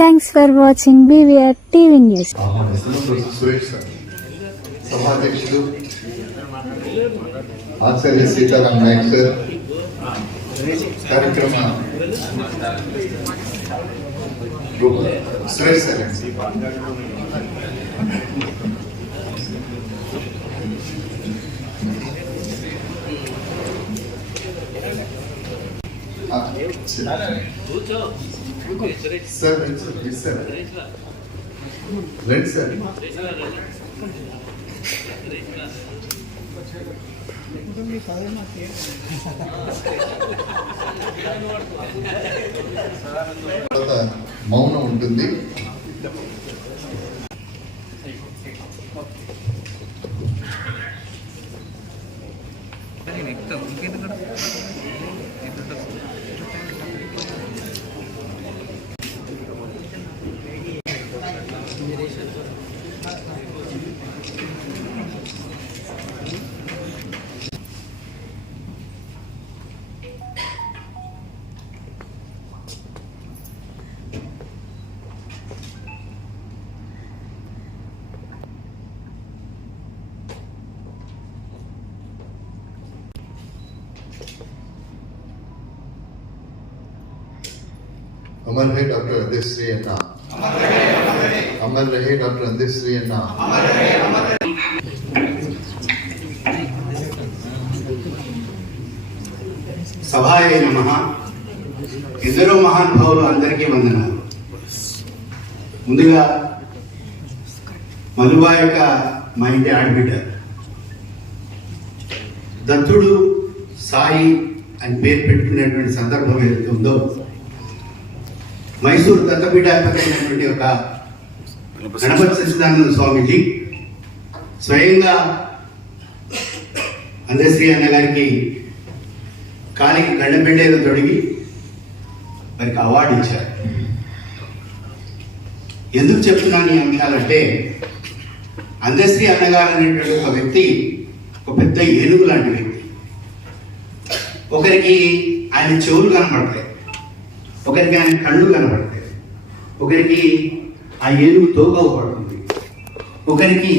Thanks for watching BVR TV News. సభాధ్యక్షుడు Acharya Sitaram Naik sir, కార్యక్రమ Suresh sir, sir రండి sir. మౌనం ఉంటుంది. अमर है डॉक्टर अंधेश्री अन्ना, अमर रहे डॉक्टर अंधेश्री अन्ना. సభాయ నమః. ఎందరో మహానుభావులు అందరికీ వందనాలు. ముందుగా మధుబాయక మా ఇంటి ఆడబిడ్డ దత్తుడు సాయి అని పేరు పెట్టుకునేటువంటి సందర్భం ఏదైతే ఉందో, మైసూరు దత్తపీఠాధిపతి ఒక గణపతి సచ్చిదానంద స్వామీజీ స్వయంగా అందశ్రీ అన్న గారికి కాలికి గండపెండేదో తొడిగి వారికి అవార్డు ఇచ్చారు. ఎందుకు చెప్తున్నాను ఈ అంశాలంటే, అందశ్రీ అన్నగారు అనేటువంటి ఒక వ్యక్తి ఒక పెద్ద ఏనుగు లాంటి వ్యక్తి. ఒకరికి ఆయన చెవులు కనపడతాయి, ఒకరికి ఆయన కళ్ళు కనపడతాయి, ఒకరికి ఆ ఏనుగు తోక పడుతుంది, ఒకరికి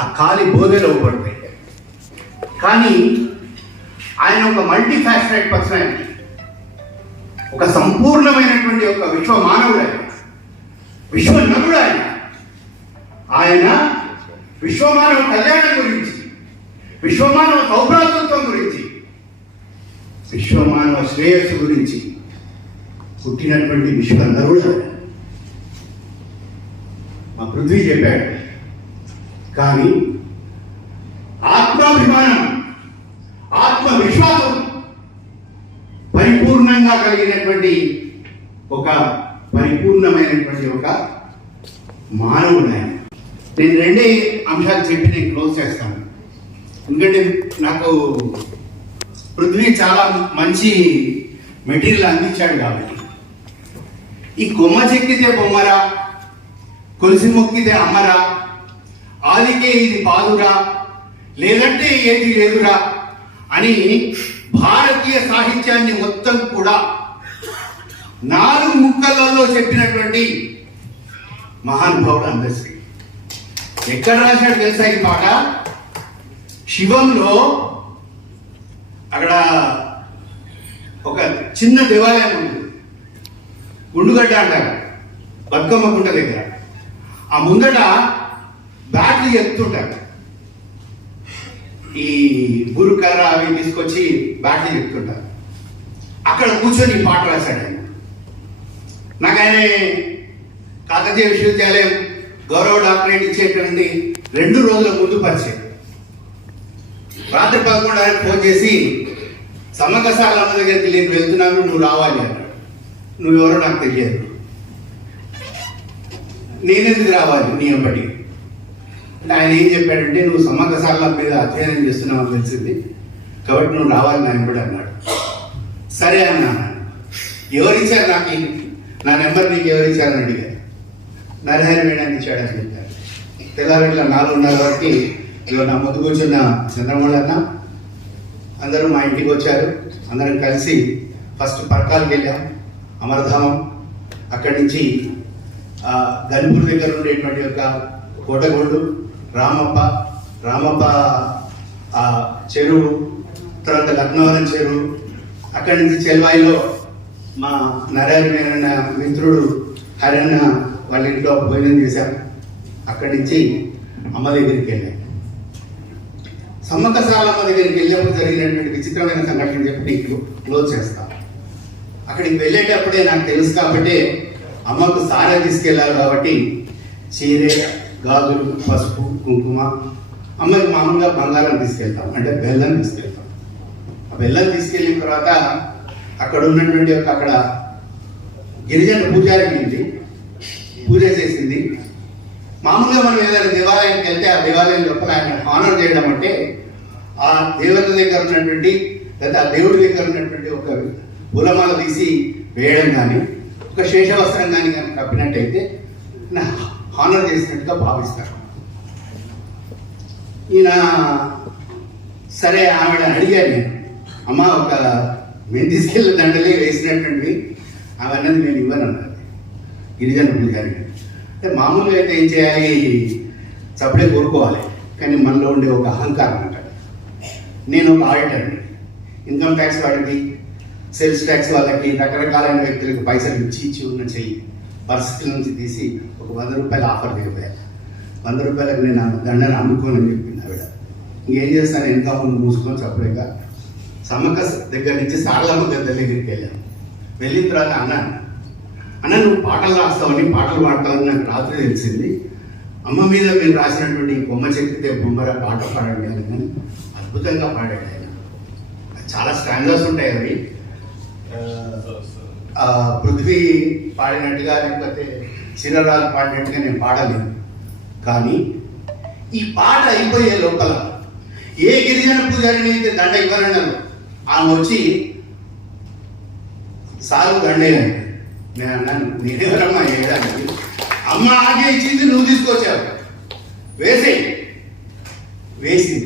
ఆ కాలి బోధలు పడతాయి. కానీ ఆయన ఒక మల్టీ ఫ్యాషనేట్ పర్సనాలిటీ, ఒక సంపూర్ణమైనటువంటి ఒక విశ్వ మానవుడు, ఆయన విశ్వ నరుడు. ఆయన విశ్వమానవ కళ్యాణం గురించి, విశ్వమానవ సౌభ్రాతృత్వం గురించి, విశ్వమానవ శ్రేయస్సు గురించి పుట్టినటువంటి విశ్వ నరుడు మా పృథ్వీ చెప్పాడు. కానీ ఆత్మాభిమానం, ఆత్మవిశ్వాసం పరిపూర్ణంగా కలిగినటువంటి ఒక పరిపూర్ణమైనటువంటి ఒక మానవుడు ఆయన. నేను రెండే అంశాలు చెప్పి నేను క్లోజ్ చేస్తాను. ఎందుకంటే నాకు పృథ్వీ చాలా మంచి మెటీరియల్ అందించాడు కాబట్టి. ఈ కొమ్మ చెక్కితే బొమ్మరా, కొలిసి మొక్కితే అమ్మరా, ఆదికే ఇది పాదురా, లేదంటే ఏది లేదురా అని భారతీయ సాహిత్యాన్ని మొత్తం కూడా 4 ముక్కలలో చెప్పినటువంటి మహానుభావుడు అందశ్రీ. ఎక్కడ రాశాడు తెలుసా ఈ పాట? శివంలో అక్కడ ఒక చిన్న దేవాలయం ఉంది, గుండుగడ్డ అంటారు, బతుకమ్మ గుంట దగ్గర. ఆ ముందట బ్యాట్లు ఎత్తుంటారు, ఈ గురుకర్ర అవి తీసుకొచ్చి బ్యాట్లు చెప్తుంటారు. అక్కడ కూర్చొని పాట రాశాడు ఆయన. నాకు ఆయన కాకతీయ విశ్వవిద్యాలయం గౌరవ డాక్టరేట్ ఇచ్చేటువంటి 2 రోజుల ముందు పరిచయం. రాత్రి 11 ఆయన ఫోన్ చేసి, సమ్మకసాల అన్న దగ్గరికి నేను వెళ్తున్నాను, నువ్వు రావాలి అన్నాడు. నువ్వెవరో నాకు తెలియదు, నేనెందుకు రావాలి నీ అప్పటి అంటే ఆయన ఏం చెప్పాడంటే, నువ్వు సమ్మకసాల మీద అధ్యయనం చేస్తున్నావు అని తెలిసింది, కాబట్టి నువ్వు రావాలి నా వెంబడి అన్నాడు. సరే అన్నా. ఎవరిచ్చారు నాకు నా నెంబర్, నీకు ఎవరిచ్చారని అడిగారు. నరహరి వేణాన్ని ఇచ్చాడని చెప్పారు. తెల్లారిట్ల 4:30 వరకు ఇక నా ముందు కూర్చున్న చంద్రమౌళి అన్న అందరూ మా ఇంటికి వచ్చారు. అందరం కలిసి ఫస్ట్ పర్కాలకు వెళ్ళాం, అమరధామం. అక్కడి నుంచి గన్పూర్ దగ్గర ఉండేటువంటి యొక్క కోటగొండు, రామప్ప చెరువు, తర్వాత లక్నవరం చెరువు, అక్కడి నుంచి చెల్వాయిలో మా నారాయణ మిత్రుడు హరన్న వాళ్ళ ఇంట్లో భోజనం చేశాం. అక్కడి నుంచి అమ్మ దగ్గరికి వెళ్ళాం. సమ్మక్క సారలమ్మ దగ్గరికి వెళ్ళినప్పుడు జరిగినటువంటి విచిత్రమైన సంఘటన చెప్పి నీకు క్లోజ్ చేస్తాను. అక్కడికి వెళ్ళేటప్పుడే నాకు తెలుసు కాబట్టి అమ్మకు సారా తీసుకెళ్ళాలి కాబట్టి చీరె, గాజులు, పసుపు, కుంకుమ, అమ్మకి మామూలుగా బంగారం తీసుకెళ్తాం, అంటే బెల్లం తీసుకెళ్తాం. ఆ బెల్లం తీసుకెళ్ళిన తర్వాత అక్కడ ఉన్నటువంటి అక్కడ గిరిజన పూజారి ఉంది, పూజ చేసింది. మామూలుగా మనం ఏదైనా దేవాలయానికి వెళ్తే ఆ దేవాలయం లోపల ఆయన ఆనర్ చేయడం అంటే ఆ దేవత దగ్గర ఉన్నటువంటి లేదా ఆ దేవుడి దగ్గర ఉన్నటువంటి ఒక పూలమాల తీసి వేయడం కానీ, ఒక శేషవస్త్రం కానీ కప్పినట్టయితే హానర్ చేసినట్టుగా భావిస్తారు. ఈయన సరే ఆవిడ అడిగాను నేను, అమ్మ ఒక మేము తీసుకెళ్ళిన దండలే వేసినటువంటి అవన్నది నేను ఇవ్వనన్నది గిరిజన పూజారి. అంటే మామూలుగా అయితే ఏం చేయాలి, చప్పుడే కోరుకోవాలి, కానీ మనలో ఉండే ఒక అహంకారం అంటారు. నేను ఒక ఆడిటర్ని, ఇన్కమ్ ట్యాక్స్ వాళ్ళకి, సేల్స్ ట్యాక్స్ వాళ్ళకి, రకరకాలైన వ్యక్తులకు పైసలు ఇచ్చి ఉన్న చెయ్యి పరిస్థితుల నుంచి తీసి ఒక 100 రూపాయలు ఆఫర్ దిగిపోయాను. 100 రూపాయలకు నేను దండను అమ్ముకోనని చెప్పింది ఆవిడ. ఇంకేం చేస్తాను, ఎంత ముందు మూసుకొని చెప్పలేక సమ్మక్క దగ్గర నుంచి సారలమ్మ దగ్గరికి వెళ్ళాను. వెళ్ళిన తర్వాత అన్న నువ్వు పాటలు రాస్తావని, పాటలు పాడతావని నాకు రాత్రి తెలిసింది. అమ్మ మీద మీరు రాసినటువంటి బొమ్మ చెక్కితే బొమ్మర పాట పాడండి అని. కానీ అద్భుతంగా పాడాడు ఆయన. చాలా స్టాండర్డ్స్ ఉంటాయి అవి, పృథ్వీ పాడినట్టుగా లేకపోతే చిరరాజు పాడినట్టుగా నేను పాడలేను. కానీ ఈ పాట అయిపోయే లోపల ఏ గిరిజన పూజారిని అయితే దండ ఇవ్వనన్నాను ఆమె వచ్చి సారు దండేయండి. నేను అన్నాను, నేనెవరమ్మా వేయడానికి? అమ్మ ఆగే ఇచ్చింది, నువ్వు తీసుకొచ్చావు, వేసింది.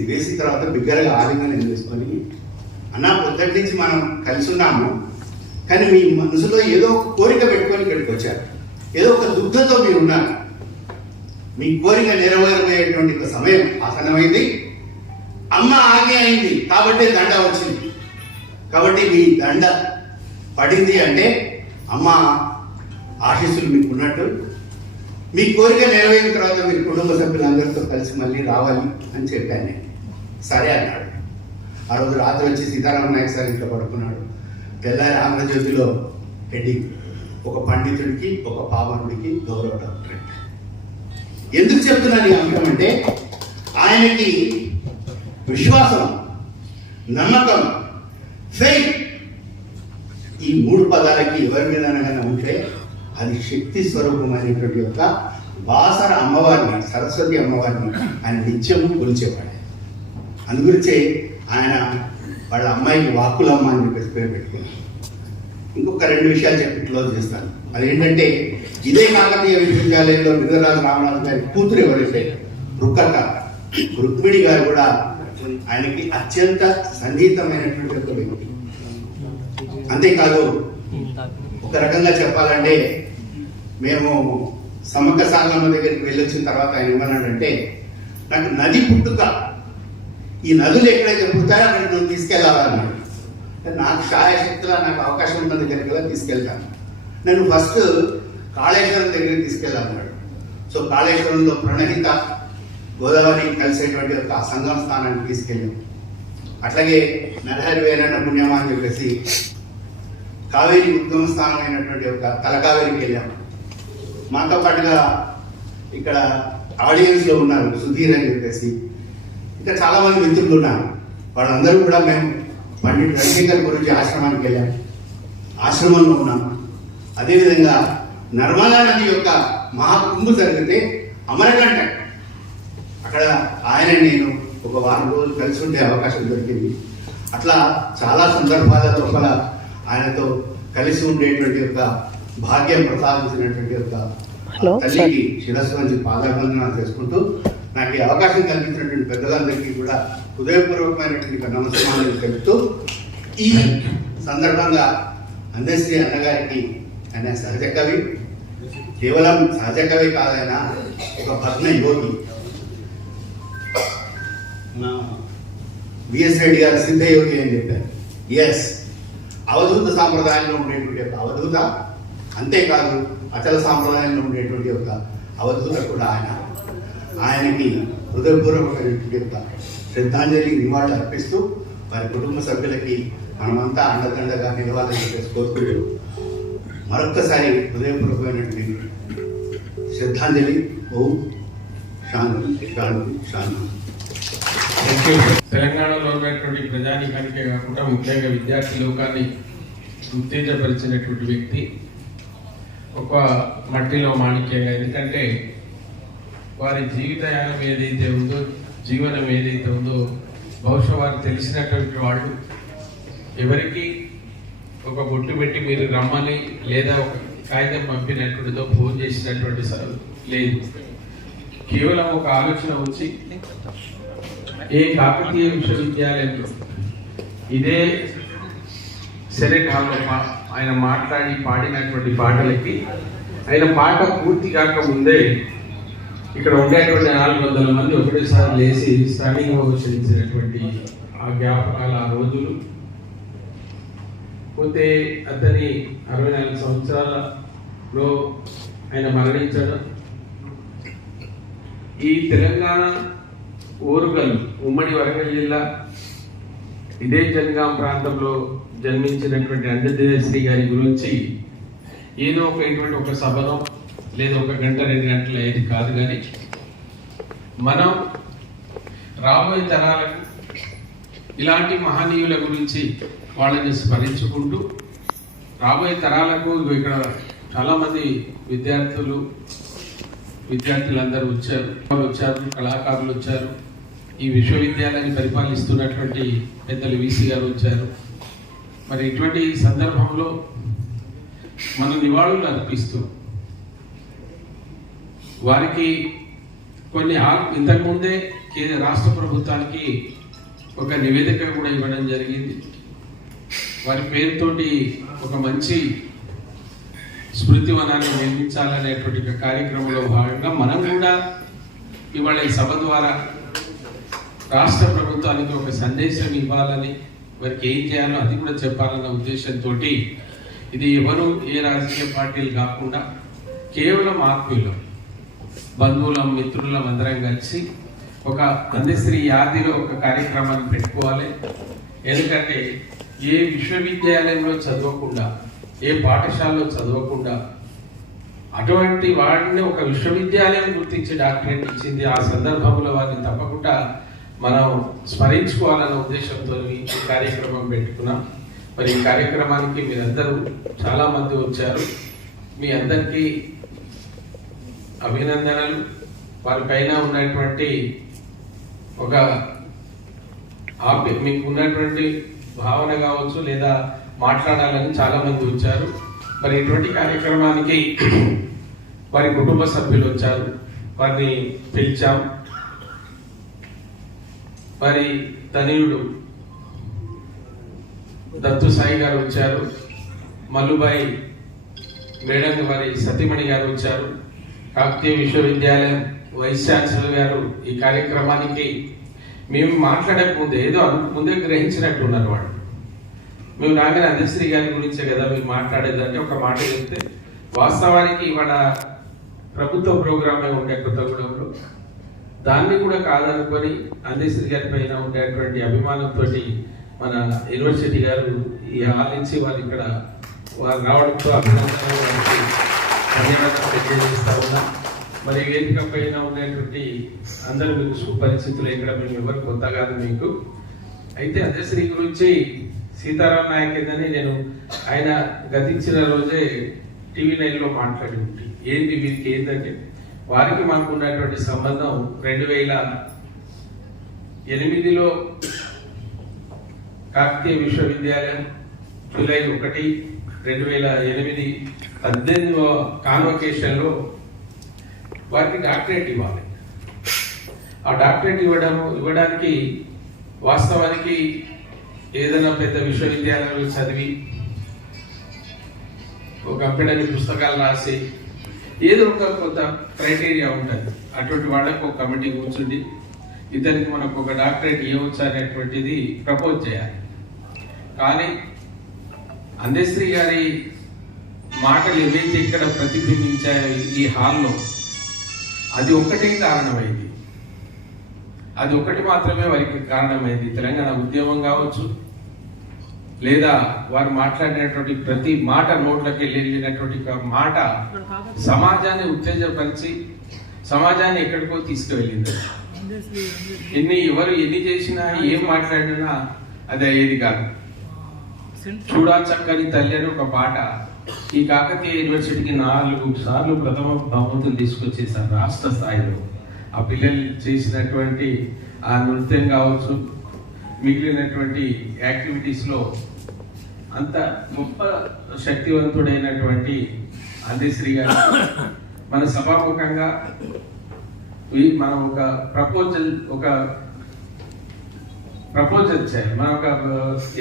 వేసిన తర్వాత బిగ్గరగా ఆలింగనం చేసుకొని, అన్న పొద్దుటి నుంచి మనం కలిసి ఉన్నాము, కానీ మీ మనసులో ఏదో ఒక కోరిక పెట్టుకొని ఇక్కడికి వచ్చారు, ఏదో ఒక దుగ్ధతో మీరు ఉన్నారు, మీ కోరిక నెరవేరబోయేటువంటి ఒక సమయం ఆసన్నమైంది, అమ్మ ఆగే అయింది కాబట్టి దండ వచ్చింది, కాబట్టి మీ దండ పడింది అంటే అమ్మ ఆశీస్సులు మీకు ఉన్నట్టు, మీ కోరిక నెరవేరిన తర్వాత మీరు కుటుంబ సభ్యులందరితో కలిసి మళ్ళీ రావాలి అని చెప్పాను నేను. సరే అన్నాడు. ఆ రోజు రాత్రి వచ్చి సీతారామ నాయక్ సార్ ఇంట్లో పడుకున్నాడు. తెల్లారి ఆంధ్రజ్యోతిలో హెడ్డింగ్, ఒక పండితుడికి ఒక పావనుడికి గౌరవ డాక్టరేట్. ఎందుకు చెప్తున్నాను ఈ అంశం అంటే, ఆయనకి విశ్వాసం, నమ్మకం, ఫెయిత్, ఈ 3 పదాలకి ఎవరి మీద ఉంటే అది శక్తి స్వరూపమైనటువంటి యొక్క బాసర అమ్మవారిని, సరస్వతి అమ్మవారిని ఆయన నిత్యము కొలిచేవాడు. అందుగురించే ఆయన వాళ్ళ అమ్మాయికి వాక్కులమ్మ అని చెప్పేసి పేరు పెట్టుకున్నాను. ఇంకొక 2 విషయాలు చెప్పి క్లోజ్ చేస్తాను. అదేంటంటే, ఇదే కాకతీయ విశ్వవిద్యాలయంలో మిగరాజు రామనాథ్ గారి కూతురు ఎవరైతే రుక్మిణి గారు కూడా ఆయనకి అత్యంత సన్నిహితమైనటువంటి ఒక వ్యక్తి. అంతేకాదు, ఒక రకంగా చెప్పాలంటే, మేము సమ్మక్క సారలమ్మ దగ్గరికి వెళ్ళొచ్చిన తర్వాత ఆయన ఏమన్నాడంటే, నాకు నది పుట్టుక, ఈ నదులు ఎక్కడైతే పుట్టారో అక్కడికి నువ్వు తీసుకెళ్ళాలన్నాడు. నాకు శాయశక్తిలో నాకు అవకాశం ఉన్న దగ్గరికి వెళ్ళి తీసుకెళ్తాను. నేను ఫస్ట్ కాళేశ్వరం దగ్గరికి తీసుకెళ్ళాలన్నాడు. సో కాళేశ్వరంలో ప్రణహిత గోదావరి కలిసేటువంటి ఒక సంగమ స్థానానికి తీసుకెళ్ళాం. అట్లాగే నరహరి వేరన్న పుణ్యమా అని చెప్పేసి కావేరి ఉద్గమ స్థానం అయినటువంటి ఒక తలకావేరికి వెళ్ళాము. మాతో పాటుగా ఇక్కడ ఆడియన్స్లో ఉన్నారు సుధీర్ అని చెప్పేసి, ఇంకా చాలామంది మిత్రులు ఉన్నారు. వాళ్ళందరూ కూడా మేము పండిట్ రవిశంకర్ గురించి ఆశ్రమానికి వెళ్ళాము, ఆశ్రమంలో ఉన్నాము. అదేవిధంగా నర్మదా నది యొక్క మహాకుంభు జరిగితే అమరకంట, అక్కడ ఆయన నేను ఒక 1 రోజులు కలిసి ఉండే అవకాశం దొరికింది. అట్లా చాలా సందర్భాల లోపల ఆయనతో కలిసి ఉండేటువంటి యొక్క భాగ్యం ప్రసాదించినటువంటి యొక్క తల్లికి శిరస్సు నుంచి పాదాభివందనాలు చేసుకుంటూ, నాకు ఈ అవకాశం కల్పించినటువంటి పెద్దలందరికీ కూడా హృదయపూర్వకమైనటువంటి నమస్కారాలు తెలుపుతూ, ఈ సందర్భంగా అందశ్రీ అన్నగారికి, ఆయన సహజ కవి, కేవలం సహజ కవి కాదైనా ఒక భగ్న యోగి. బిఎస్ రెడ్డి గారు సిద్ధ యోగి అని చెప్పారు. ఎస్, అవధూత సాంప్రదాయంలో ఉండేటువంటి ఒక అవధూత, అంతేకాదు అచల సాంప్రదాయంలో ఉండేటువంటి ఒక అవధూత కూడా ఆయనకి హృదయపూర్వకమైనటువంటి యొక్క శ్రద్ధాంజలి నివాళులు అర్పిస్తూ వారి కుటుంబ సభ్యులకి మనమంతా అండదండగా నిలవాలని చెప్పేసి కోరుకుంటూ మరొక్కసారి హృదయపూర్వకమైనటువంటి శ్రద్ధాంజలి. ఓం శాంతి శాంతి శాంతి. తెలంగాణలో ఉన్నటువంటి ప్రజానీకానికే కాకుండా ముఖ్యంగా విద్యార్థి లోకాన్ని ఉత్తేజపరిచినటువంటి వ్యక్తి, ఒక మట్టిలో మాణిక్యంగా. ఎందుకంటే వారి జీవితయానం ఏదైతే ఉందో, జీవనం ఏదైతే ఉందో, బహుశా వారు తెలిసినటువంటి వాళ్ళు ఎవరికి ఒక బొట్టు పెట్టి మీరు రమ్మని లేదా ఒక కాగితం పంపినటువంటితో ఫోన్ చేసినటువంటి లేదు. కేవలం ఒక ఆలోచన వచ్చి ఏ కాకతీయ విశ్వవిద్యాలయంలో ఇదే సెరెట్ హాల్లో ఆయన మాట్లాడి పాడినటువంటి పాటలకి ఆయన పాట పూర్తి కాకముందే ఇక్కడ ఉండేటువంటి 400 మంది ఒకటేసారి లేచి స్టాండింగ్ ఓవేషన్సినటువంటి ఆ జ్ఞాపకాలు, ఆ రోజులు. పోతే అతని 64 సంవత్సరాలలో ఆయన మరణించడం. ఈ తెలంగాణ ఓరుగల్ ఉమ్మడి వరంగల్ జిల్లా ఇదే జనగాం ప్రాంతంలో జన్మించినటువంటి అంజదేశ్రీ గారి గురించి ఏదో ఒక సభలో లేదా 1 గంట 2 గంటలు అయ్యేది కాదు. కానీ మనం రాబోయే తరాలకు ఇలాంటి మహనీయుల గురించి వాళ్ళని స్మరించుకుంటూ రాబోయే తరాలకు ఇక్కడ చాలామంది విద్యార్థులందరూ వచ్చారు, కళాకారులు వచ్చారు, ఈ విశ్వవిద్యాలయాన్ని పరిపాలిస్తున్నటువంటి పెద్దలు వీసీ గారు వచ్చారు. మరి ఇటువంటి సందర్భంలో మన నివాళులు అర్పిస్తూ వారికి కొన్ని ఇంతకుముందే రాష్ట్ర ప్రభుత్వానికి ఒక నివేదిక కూడా ఇవ్వడం జరిగింది. వారి పేరుతోటి ఒక మంచి స్మృతి వనాన్ని నిర్మించాలనేటువంటి కార్యక్రమంలో భాగంగా మనం కూడా ఇవాళ ఈ సభ ద్వారా రాష్ట్ర ప్రభుత్వానికి ఒక సందేశం ఇవ్వాలని, వారికి ఏం చేయాలో అది కూడా చెప్పాలన్న ఉద్దేశంతో ఇది ఎవరు ఏ రాజకీయ పార్టీలు కాకుండా కేవలం ఆత్మీయులం, బంధువులం, మిత్రులం అందరం కలిసి ఒక అందశ్రీ యాదిలో ఒక కార్యక్రమాన్ని పెట్టుకోవాలి. ఎందుకంటే ఏ విశ్వవిద్యాలయంలో చదవకుండా, ఏ పాఠశాలలో చదవకుండా అటువంటి వాడిని ఒక విశ్వవిద్యాలయం గుర్తించి డాక్టరేట్ ఇచ్చింది. ఆ సందర్భంలో వారిని తప్పకుండా మనం స్మరించుకోవాలన్న ఉద్దేశంతో ఈ కార్యక్రమం పెట్టుకున్నాం. మరి ఈ కార్యక్రమానికి మీరందరూ చాలా మంది వచ్చారు. మీ అందరికీ అభినందనలు. వారి పైన ఉన్నటువంటి ఒక మీకు ఉన్నటువంటి భావన కావచ్చు లేదా మాట్లాడాలని చాలా మంది వచ్చారు. మరి ఇటువంటి కార్యక్రమానికి వారి కుటుంబ సభ్యులు వచ్చారు, వారిని పిలిచాం. వారి తనయుడు దత్తు సాయి గారు వచ్చారు, మల్లుబాయి మేడం వారి సతీమణి గారు వచ్చారు, కాకతీయ విశ్వవిద్యాలయం వైస్ ఛాన్సలర్ గారు. ఈ కార్యక్రమానికి మేము మాట్లాడకముందే ఏదో ముందే గ్రహించినట్టున్నారు వాళ్ళు. మేము నాగరి అందశ్రీ గారి గురించే కదా మీరు మాట్లాడేదంటే ఒక మాట చెప్తే, వాస్తవానికి ఇవాళ ప్రభుత్వ ప్రోగ్రామే ఉండే కొత్తగూడెంలో, దాన్ని కూడా కాదనుకొని అందశ్రీ గారి పైన ఉండేటువంటి అభిమానంతో మన యూనివర్సిటీ గారు ఈ హాల్ నుంచి వారు ఇక్కడ వారు రావడంతో అభినందనలు తెలియజేస్తా ఉన్నా. మరి వేదిక పైన ఉన్నటువంటి అందరూ మీకు సుపరిచితులు, ఇక్కడ మేము ఎవరు కొత్త కాదు మీకు. అయితే అందశ్రీ గురించి సీతారాం నాయక్ ఏందని నేను ఆయన గతించిన రోజే టీవీ 9లో మాట్లాడి ఉంటే ఏంటి వీరికి ఏంటంటే, వారికి మాకు ఉన్నటువంటి సంబంధం 2008లో కాకతీయ విశ్వవిద్యాలయం జూలై 1, 2008 18వ కాన్వకేషన్లో వారికి డాక్టరేట్ ఇవ్వాలి. ఆ డాక్టరేట్ ఇవ్వడానికి వాస్తవానికి ఏదైనా పెద్ద విశ్వవిద్యాలయంలో చదివి ఒక కంపెనీ పుస్తకాలు రాసి ఏదో ఒక కొంత క్రైటీరియా ఉంటుంది. అటువంటి వాళ్ళకు ఒక కమిటీ కూర్చుండి ఇతనికి మనకు ఒక డాక్టరేట్ ఇవ్వచ్చు అనేటువంటిది ప్రపోజ్ చేయాలి. కానీ అందశ్రీ గారి మాటలు ఏవైతే ఇక్కడ ప్రతిబింబించాయో ఈ హాల్లో, అది ఒక్కటే కారణమైంది. అది ఒకటి మాత్రమే వారికి కారణమైంది. తెలంగాణ ఉద్యమం కావచ్చు, లేదా వారు మాట్లాడినటువంటి ప్రతి మాట, నోట్లకి వెళ్ళినటువంటి మాట సమాజాన్ని ఉత్తేజపరిచి సమాజాన్ని ఎక్కడికో తీసుకువెళ్ళింది. ఎవరు ఎన్ని చేసినా ఏం మాట్లాడినా అది అయ్యేది కాదు. చూడా చక్కని తల్లి అని ఒక పాట ఈ కాకతీయ యూనివర్సిటీకి 4 సార్లు ప్రథమ బహుమతులు తీసుకొచ్చేసారు రాష్ట్ర స్థాయిలో. ఆ పిల్లలు చేసినటువంటి ఆ నృత్యం కావచ్చు, మిగిలినటువంటి యాక్టివిటీస్లో అంత గొప్ప శక్తివంతుడైనటువంటి అందశ్రీ గారు మన సభాముఖంగా మనం ఒక ప్రపోజల్ చేయాలి. మనం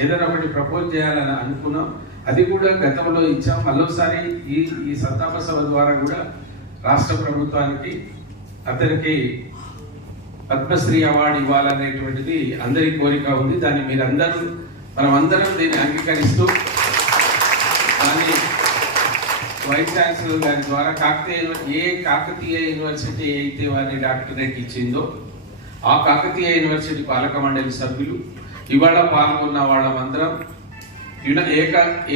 ఏదైనా ఒకటి ప్రపోజ్ చేయాలని అనుకున్నాం. అది కూడా గతంలో ఇచ్చాం. మరోసారి ఈ సంతాప సభ ద్వారా కూడా రాష్ట్ర ప్రభుత్వానికి అతనికి పద్మశ్రీ అవార్డు ఇవ్వాలనేటువంటిది అందరి కోరిక ఉంది. దాన్ని మనమందరం దీన్ని అంగీకరిస్తూ దాన్ని వైస్ ఛాన్సలర్ గారి ద్వారా కాకతీయ యూనివర్సిటీ అయితే వారిని డాక్టరేట్ ఇచ్చిందో ఆ కాకతీయ యూనివర్సిటీ పాలక మండలి సభ్యులు ఇవాళ పాల్గొన్న వాళ్ళమందరం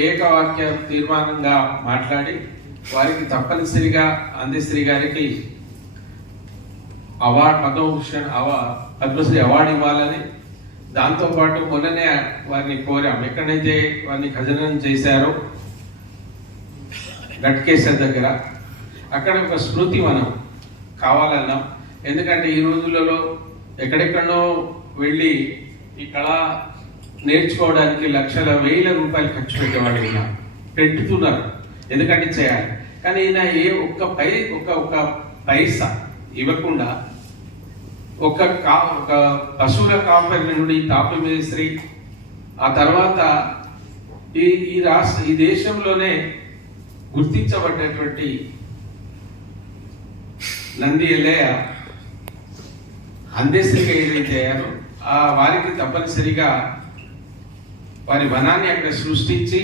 ఏకవాక్య తీర్మానంగా మాట్లాడి వారికి తప్పనిసరిగా అందశ్రీ గారికి పద్మశ్రీ అవార్డు ఇవ్వాలని, దాంతోపాటు మొన్ననే వారిని కోరాం. ఎక్కడైతే వారిని ఖననం చేశారో గట్కేశ్వర్ దగ్గర, అక్కడ ఒక స్మృతి మనం కావాలన్నాం. ఎందుకంటే ఈ రోజులలో ఎక్కడెక్కడో వెళ్ళి ఈ కళ నేర్చుకోవడానికి లక్షల వేల రూపాయలు ఖర్చు పెట్టేవాళ్ళు పెట్టుతున్నారు. ఎందుకంటే చేయాలి. కానీ ఈయన ఒక్క పైసా ఇవ్వకుండా ఒక పశువుల కాపరి నుండి తాపి మేస్త్రి, ఆ తర్వాత ఈ దేశంలోనే గుర్తించబడ్డటువంటి నంది ఎల్లయ్య అందశ్రీగా ఏదైతే అయ్యారో ఆ వారికి తప్పనిసరిగా వారి వనాన్ని అక్కడ సృష్టించి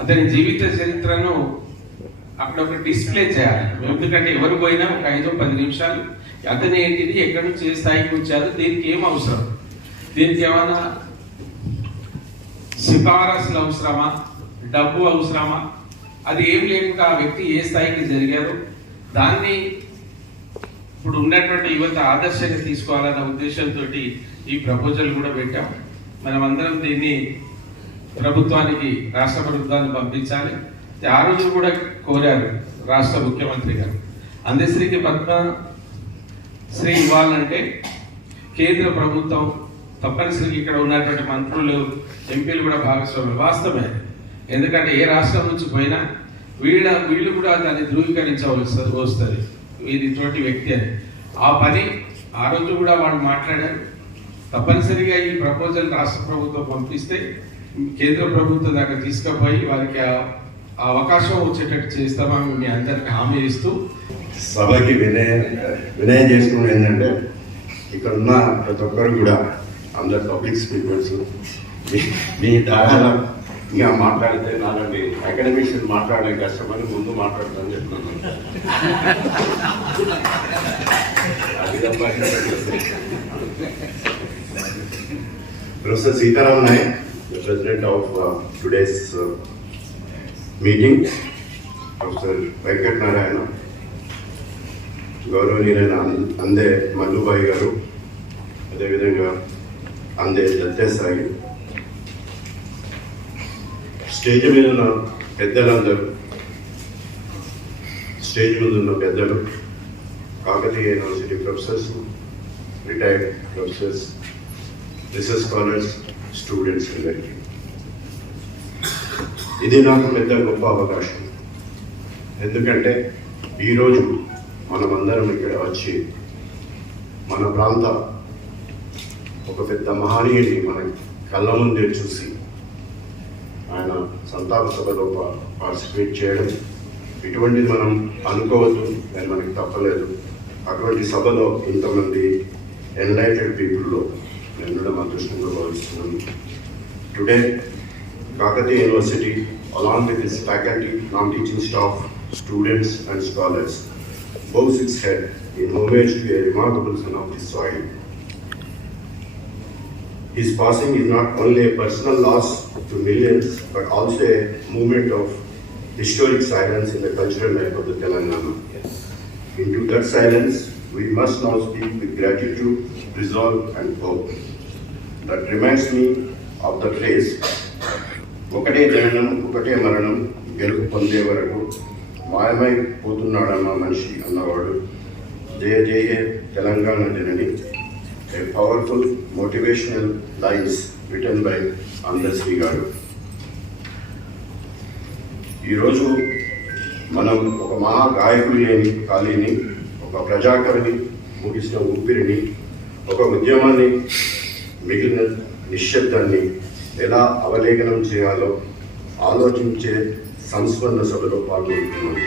అతని జీవిత చరిత్రను అక్కడ ఒక డిస్ప్లే చేయాలి. ఎందుకంటే ఎవరు పోయినా ఒక 5-10 నిమిషాలు అతని ఏంటిది, ఎక్కడి నుంచి ఏ స్థాయికి వచ్చారు, దీనికి ఏం అవసరం, దీనికి ఏమైనా సిఫారసులు అవసరమా, డబ్బు అవసరమా, అది ఏం లేకుండా ఆ వ్యక్తి ఏ స్థాయికి జరిగారు, దాన్ని ఇప్పుడు ఉన్నటువంటి యువత ఆదర్శంగా తీసుకోవాలన్న ఉద్దేశంతో ఈ ప్రపోజల్ కూడా పెట్టాం. మనమందరం దీన్ని ప్రభుత్వానికి, రాష్ట్ర ప్రభుత్వాన్ని పంపించాలి. ఆ రోజు కూడా కోరారు రాష్ట్ర ముఖ్యమంత్రి గారు, అందశ్రీకి పద్మశ్రీ ఇవ్వాలంటే కేంద్ర ప్రభుత్వం తప్పనిసరిగా ఇక్కడ ఉన్నటువంటి మంత్రులు, ఎంపీలు కూడా భాగస్వామ్యం. వాస్తవమే. ఎందుకంటే ఏ రాష్ట్రం నుంచి పోయినా వీళ్ళు కూడా దాన్ని ధృవీకరించవలసి వస్తుంది, ఇది ఇటువంటి వ్యక్తి అని. ఆ పని ఆ రోజు కూడా వాళ్ళు మాట్లాడారు. తప్పనిసరిగా ఈ ప్రపోజల్ రాష్ట్ర ప్రభుత్వం పంపిస్తే కేంద్ర ప్రభుత్వం దాకా తీసుకుపోయి వారికి అవకాశం వచ్చేటట్టు చేస్తామని మీ అందరికి హామీ ఇస్తూ సభకి వినయం చేసుకుని ఏంటంటే ఇక్కడ ఉన్న ప్రతి ఒక్కరు కూడా అందరు పబ్లిక్ స్పీకర్స్ మీ దారాల ఇంకా మాట్లాడితే నాలాంటి అకాడమిక్స్ మాట్లాడడం కష్టమని ముందు మాట్లాడతానని చెప్తున్నాను. అది తప్ప professor Sitaram Nayak, the president of today's meeting, professor Venkata Narayana, గౌరవనీయులైన అందే మల్లుబాయి గారు, అదేవిధంగా అందే దత్తేసాయి, స్టేజ్ మీద ఉన్న పెద్దలందరూ, స్టేజ్ మీద ఉన్న పెద్దలు, Kakatiya university professors, retired professors, research scholars, students అందరికీ ఇది నాకు పెద్ద గొప్ప అవకాశం. ఎందుకంటే ఈరోజు మనమందరం ఇక్కడ వచ్చి మన ప్రాంత ఒక పెద్ద మహనీయుని మన కళ్ళ ముందే చూసి ఆయన సంతాప సభలో పార్టిసిపేట్ చేయడం ఇటువంటిది మనం అనుకోవద్దు, కానీ మనకి తప్పలేదు. అటువంటి సభలో ఇంతమంది ఎన్లైటెడ్ పీపుల్లో నేను కూడా అదృష్టంగా భావిస్తున్నాను. Today Kakatiya University, along with its faculty, non-teaching staff, students and scholars, bows its head in homage to a remarkable son of this soil. His passing is not only a personal loss to millions, but also a moment of historic silence in the cultural life of the Telangana. Into that silence, we must now speak with gratitude, resolve and hope. That reminds me of the phrase, ఒకటే జననం ఒకటే మరణం గెలుపు పొందే వరకు మాయమైపోతున్నాడన్న మనిషి అన్నవాడు. Jaya Jaya Telangana Janani, a powerful motivational lines written by Andesri garu. ఈరోజు మనం ఒక మహా గాయకులు లేని ఖాళీని, ఒక ప్రజాకవిని ముగిసిన ఊపిరిని, ఒక ఉద్యమాన్ని మిగిలిన నిశ్శబ్దాన్ని ఎలా అవలేఖనం చేయాలో ఆలోచించే సంస్మరణ సభలో పాల్గొంటున్నాం.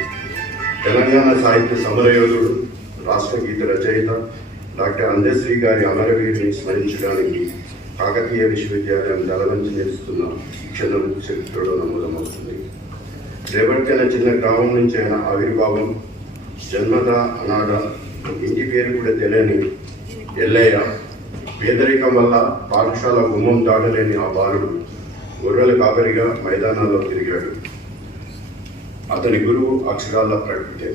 తెలంగాణ సాహిత్య సమరయోధుడు, రాష్ట్ర గీత రచయిత డాక్టర్ అందశ్రీ గారి అమరవీరిని స్మరించడానికి కాకతీయ విశ్వవిద్యాలయం తలవంచి నిలుస్తున్న క్షణం చరిత్రలో నమోదమవుతుంది. రేవట్టి అనే చిన్న గ్రామం నుంచి ఆయన ఆవిర్భావం, జన్మద అనాథ, ఇంటి పేరు కూడా తెలియని ఎల్లయ్య, పేదరికం వల్ల పాఠశాల గుమ్మం దాటలేని ఆ బాలుడు గొర్రెల కాపరిగా మైదానాల్లో తిరిగాడు. అతని గురువు అక్షరాల ప్రకృతే.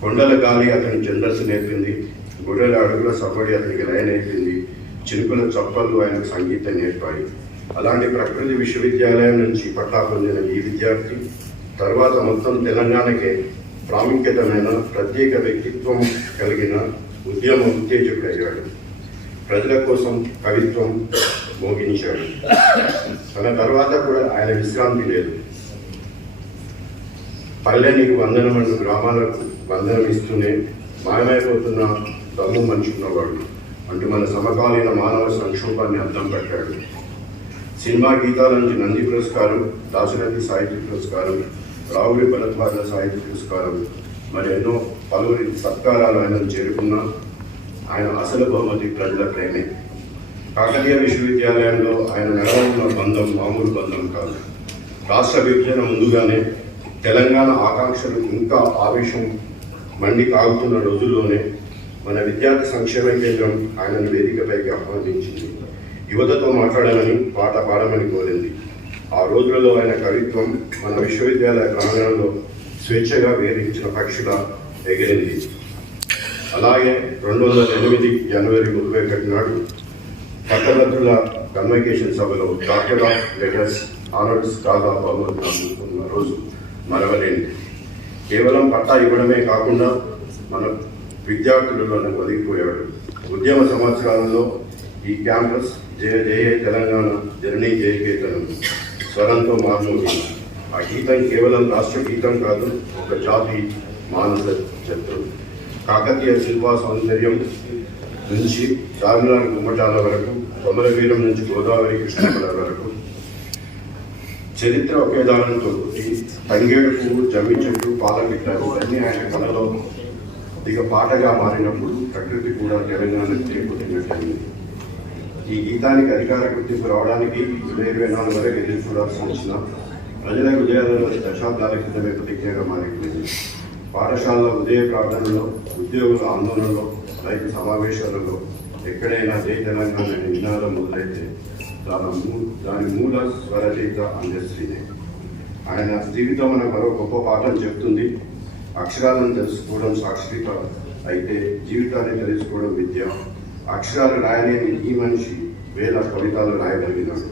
కొండల గాలి అతని ఛందస్సు నేర్పింది, గొర్రెల అడుగుల సవ్వడి అతనికి లయ నేర్పింది, చినుకుల చప్పళ్ళు ఆయనకు సంగీతం నేర్పాయి. అలాంటి ప్రకృతి విశ్వవిద్యాలయం నుంచి పట్టా పొందిన ఈ విద్యార్థి తర్వాత మొత్తం తెలంగాణకే ప్రాముఖ్యతమైన ప్రత్యేక వ్యక్తిత్వం కలిగిన ఉద్యమ ఉత్తేజకుడయ్యాడు. ప్రజల కోసం కవిత్వం మోగించాడు. తన తర్వాత కూడా ఆయన విశ్రాంతి లేదు. పల్లె నీకు వందనమంటూ గ్రామాలకు వందనం ఇస్తూనే మాయమైపోతున్న దమ్ము మనుషున్నవాడు అంటూ మన సమకాలీన మానవ సంక్షోభాన్ని అర్థం పట్టాడు. సినిమా గీతాల నుంచి నంది పురస్కారం, దాశరథి సాహిత్య పురస్కారం, రావుడి భరద్వాజ సాహిత్య పురస్కారం, మరి ఎన్నో పలువురి సత్కారాలు ఆయనను చేరుకున్నా ఆయన అసలు బహుమతి ప్రజల ప్రేమే. కాకతీయ విశ్వవిద్యాలయంలో ఆయన నెలకొన్న బంధం మామూలు బంధం కాదు. రాష్ట్ర విభజన ముందుగానే తెలంగాణ ఆకాంక్షలు ఇంకా ఆవేశం మండి కాగుతున్న రోజుల్లోనే మన విద్యార్థి సంక్షేమ కేంద్రం ఆయనను వేదికపైకి ఆహ్వానించింది. యువతతో మాట్లాడాలని, పాట పాడమని కోరింది. ఆ రోజులలో ఆయన కవిత్వం మన విశ్వవిద్యాలయ ప్రాంగణంలో స్వేచ్ఛగా వేరించిన పక్షిగా ఎగిరింది. అలాగే 2008 జనవరి 31 నాడు పట్టభద్రుల కన్వకేషన్ సభలో డాక్టర్ ఆఫ్ లెటర్స్ ఆనర్స్ కాగా బహుమతి అందుకున్న రోజు మరవలేనిది. కేవలం పట్టా ఇవ్వడమే కాకుండా మన విద్యార్థులను ఒదిగిపోయాడు. ఉద్యమ సంవత్సరాలలో ఈ క్యాంపస్ జయ జయ తెలంగాణ జర్నీ జయకేతనం స్వరంతో మారుమోగింది. ఆ గీతం కేవలం రాష్ట్ర గీతం కాదు, ఒక జాతి మానస చిత్రం. కాకతీయ శిల్పా సౌందర్యం నుంచి చార్మినార్ గుమ్మటాల వరకు, కొమరవీరం నుంచి గోదావరి కృష్ణాల వరకు చరిత్ర ఒకే దానంతో తంగేడు పువ్వు, జమ్మి చెట్టు, పాలపిట్ట ఇవన్నీ ఆయన కళలో దిగ పాటగా మారినప్పుడు ప్రకృతి కూడా తెలంగాణకు చేపట్టినట్లయింది. ఈ గీతానికి అధికార గుర్తింపు రావడానికి 2024 వరకు ఎదురు చూడాల్సి వచ్చిన ప్రజల హృదయాలలో దశాబ్దాల క్రితమే ప్రతిజ్ఞగా మారిపోయింది. పాఠశాలలో ఉదయ ప్రార్థనలో, ఉద్యోగుల ఆందోళనలో, రైతు సమావేశాలలో ఎక్కడైనా జై తెలంగాణ నినాదం మొదలైతే దాని మూల స్వరచయిత అందశ్రీనే. ఆయన జీవితం మనకు మరో గొప్ప పాఠం చెప్తుంది. అక్షరాలను తెలుసుకోవడం సాక్షరిత అయితే జీవితాన్ని తెలుసుకోవడం విద్య. అక్షరాలు రాయలేని ఈ మనిషి వేల కవితలు రాయగలిగినాడు.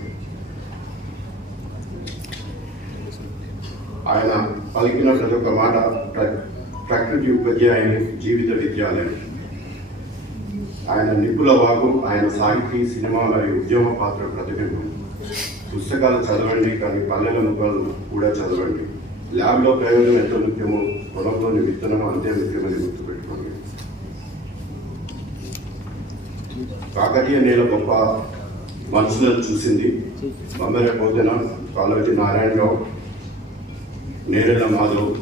ఆయన పలికిన ప్రతి ఒక్క మాట ప్రకృతి ఉపాధ్యాయుని జీవిత విద్యాలయం. ఆయన నిపుల వాగు, ఆయన సాహితీ, సినిమా మరియు ఉద్యమ పాత్ర ప్రతిబింబం. పుస్తకాలు చదవండి, కానీ పల్లెల ముఖాలు కూడా చదవండి. ల్యాబ్లో ప్రయోజనం ఎంత ముఖ్యమో పొలంలోని విత్తనం అంతే ముఖ్యమని గుర్తుపెట్టుకోండి. కాకతీయ నేల గొప్ప మనుషులను చూసింది. బొమ్మర పోతెన, కాళోజీ నారాయణరావు, నేరెల మాధవ్,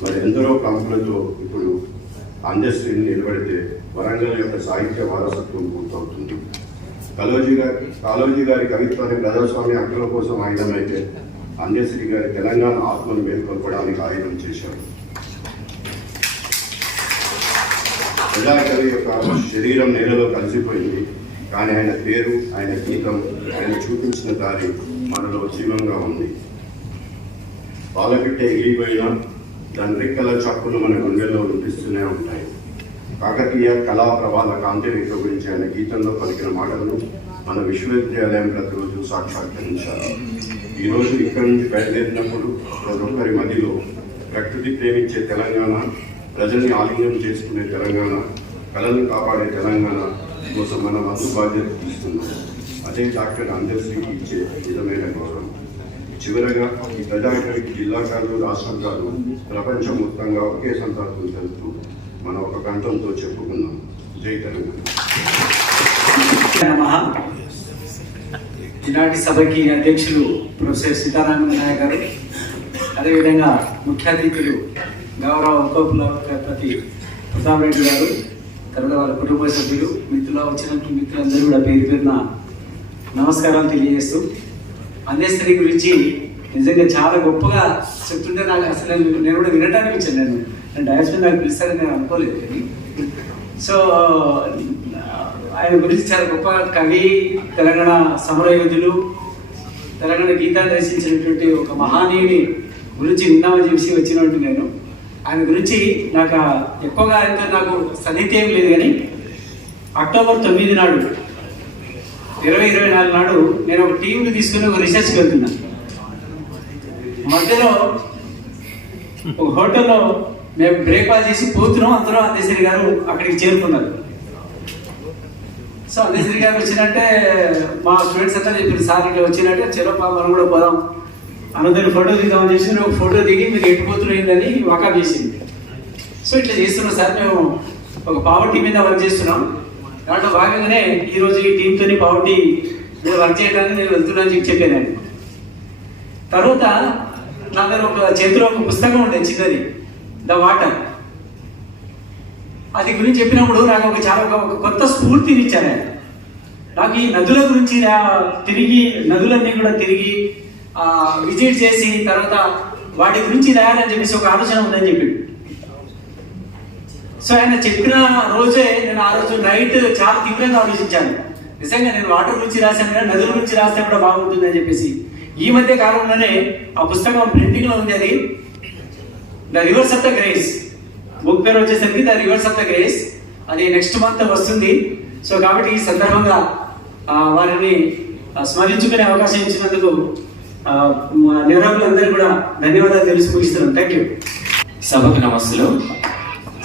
మరి ఎందరో ప్రముఖులతో ఇప్పుడు అందశ్రీని నిలబెడితే వరంగల్ యొక్క సాహిత్య వారసత్వం పూర్తవుతుంది. కాళోజీ గారి కవిత్వాన్ని ప్రజాస్వామ్య హక్కుల కోసం ఆయుధమైతే అందశ్రీ గారి తెలంగాణ ఆత్మను మేల్కొల్పడానికి ఆయుధం చేశారు. ప్రజాకవి యొక్క శరీరం నేలలో కలిసిపోయింది, కానీ ఆయన పేరు, ఆయన గీతం, ఆయన చూపించిన దారి మనలో జీవంగా ఉంది. పాలపిట్ట ఎగిరిపోయినా దాని రెక్కల చప్పులు మన గుండెల్లో వినిపిస్తూనే ఉంటాయి. కాకతీయ కళా ప్రవాహ కాంతిరేఖ గురించి ఆయన గీతంలో పలికిన మాటలను మన విశ్వవిద్యాలయం ప్రతిరోజు సాక్షాత్కరించాలి. ఈరోజు ఇక్కడి నుంచి బయలుదేరినప్పుడు ప్రతి ఒక్కరి మధ్యలో ప్రకృతి ప్రేమించే తెలంగాణ, ప్రజల్ని ఆలింగనం చేసుకునే తెలంగాణ, కళలను కాపాడే తెలంగాణ కోసం మన వంతు బాధ్యత తీసుకున్నాం. అదే డాక్టర్ అందశ్రీకి ఇచ్చే నిజమైన గౌరవం. చివరగా ఈ ప్రజాకవికి జిల్లా కాదు, రాష్ట్రం కాదు, ప్రపంచం మొత్తంగా ఒకే సంతాపం తెలుపుతూ మనం ఒక కంఠంతో చెప్పుకున్నాం. జై తెలంగాణ. ఈనాటి సభకి అధ్యక్షులు ప్రొఫెసర్ సీతారామ నాయక్ గారు, అదేవిధంగా ముఖ్య అతిథులు గౌరవ ఉపకులపతి ప్రతాప్ రెడ్డి గారు, తర్వాత వాళ్ళ కుటుంబ సభ్యులు, మిత్రులు, వచ్చినటువంటి మిత్రులందరూ కూడా పేరు పేరున నమస్కారాలు తెలియజేస్తూ, అందశ్రీ గురించి నిజంగా చాలా గొప్పగా చెప్తుంటే నాకు అసలు నేను కూడా వినడానికి వచ్చాను. నేను డయాస్ నాకు పిలుస్తారని నేను అనుకోలేదు. సో ఆయన గురించి చాలా గొప్ప కవి, తెలంగాణ సమరయోధులు, తెలంగాణ గీతాన్ని రచించినటువంటి ఒక మహానీయుని గురించి విన్నామని చెప్పి వచ్చినట్టు నేను ఆయన గురించి నాకు ఎక్కువగా అయితే నాకు సన్నిహితి ఏం లేదు, కానీ అక్టోబర్ 9 నాడు 2024 నాడు నేను ఒక టీంని తీసుకుని ఒక రీసెర్చ్కి వెళ్తున్నా. మధ్యలో ఒక హోటల్లో మేము బ్రేక్ఫాస్ట్ చేసి పోతున్నాం, అందరూ అందశ్రీ గారు అక్కడికి చేరుకున్నారు. సో అందశ్రీ గారు వచ్చినట్టే మా స్టూడెంట్స్ అంతా చెప్పారు, సార్ ఇట్లా వచ్చినట్టే చలో మనం కూడా పోదాం, అందరిని ఫోటో దిద్దామని చేసి ఒక ఫోటో దిగి మీరు ఎట్టుపోతున్నదని వాకప్ చేసింది. సో ఇట్లా చేస్తున్నాం సార్, మేము ఒక పావర్టీ మీద వర్క్ చేస్తున్నాం, దాంట్లో భాగంగానే ఈరోజు ఈ టీంతో పావర్టీ మీద వర్క్ చేయడానికి నేను వెళ్తున్నాను చెప్పి చెప్పాను. తర్వాత నా దగ్గర ఒక చేతిలో ఒక పుస్తకం ఉండేది చిన్నది, ద వాటర్. అది గురించి చెప్పినప్పుడు నాకు ఒక చాలా ఒక కొత్త స్ఫూర్తిని ఇచ్చారు ఆయన. నాకు ఈ నదుల గురించి తిరిగి నదులన్నీ కూడా తిరిగి విజిట్ చేసి తర్వాత వాటి గురించి రాయాలని చెప్పేసి ఒక ఆలోచన ఉందని చెప్పిండు. సో ఆయన చెప్పిన రోజే నేను ఆ రోజు నైట్ చాలా తీవ్రంగా ఆలోచించాను. నిజంగా నేను వాటర్ గురించి రాశాను కానీ నదుల గురించి రాస్తే కూడా బాగుంటుంది అని చెప్పేసి ఈ మధ్య కాలంలోనే ఆ పుస్తకం ప్రింటింగ్ లో ఉంది. అది the reverse of the grace, book పేరు వచ్చేసరికి the reverse of the grace. అది నెక్స్ట్ మంత్ వస్తుంది. సో కాబట్టి ఈ సందర్భంగా వారిని స్మరించుకునే అవకాశం ఇచ్చినందుకు నిర్వాహకులందరూ కూడా ధన్యవాదాలు తెలిసి ముగిస్తున్నాను. Thank you. సభకు నమస్సులు.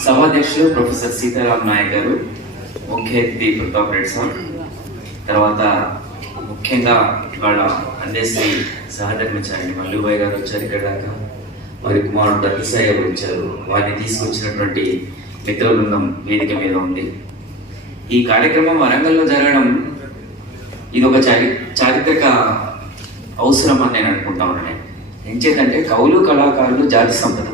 సభాధ్యక్షులు ప్రొఫెసర్ సీతారాం నాయక్ గారు, ముఖ్య అతిథి ప్రతాప్ రెడ్డి సార్, తర్వాత ముఖ్యంగా వాళ్ళ అందశ్రీ సహధర్మచారి మల్లుబాయ్ గారు వచ్చారు ఇక్కడ దాకా, వారి కుమారుడు దత్తిసాయి గారు వచ్చారు, వారిని తీసుకొచ్చినటువంటి మిత్ర బృందం వేదిక మీద ఉంది. ఈ కార్యక్రమం వరంగల్లో జరగడం ఇది ఒక చారిత్రక అవసరం అని నేను అనుకుంటా ఉన్నాను. ఎంచేతంటే కవులు కళాకారులు జాతి సంపద.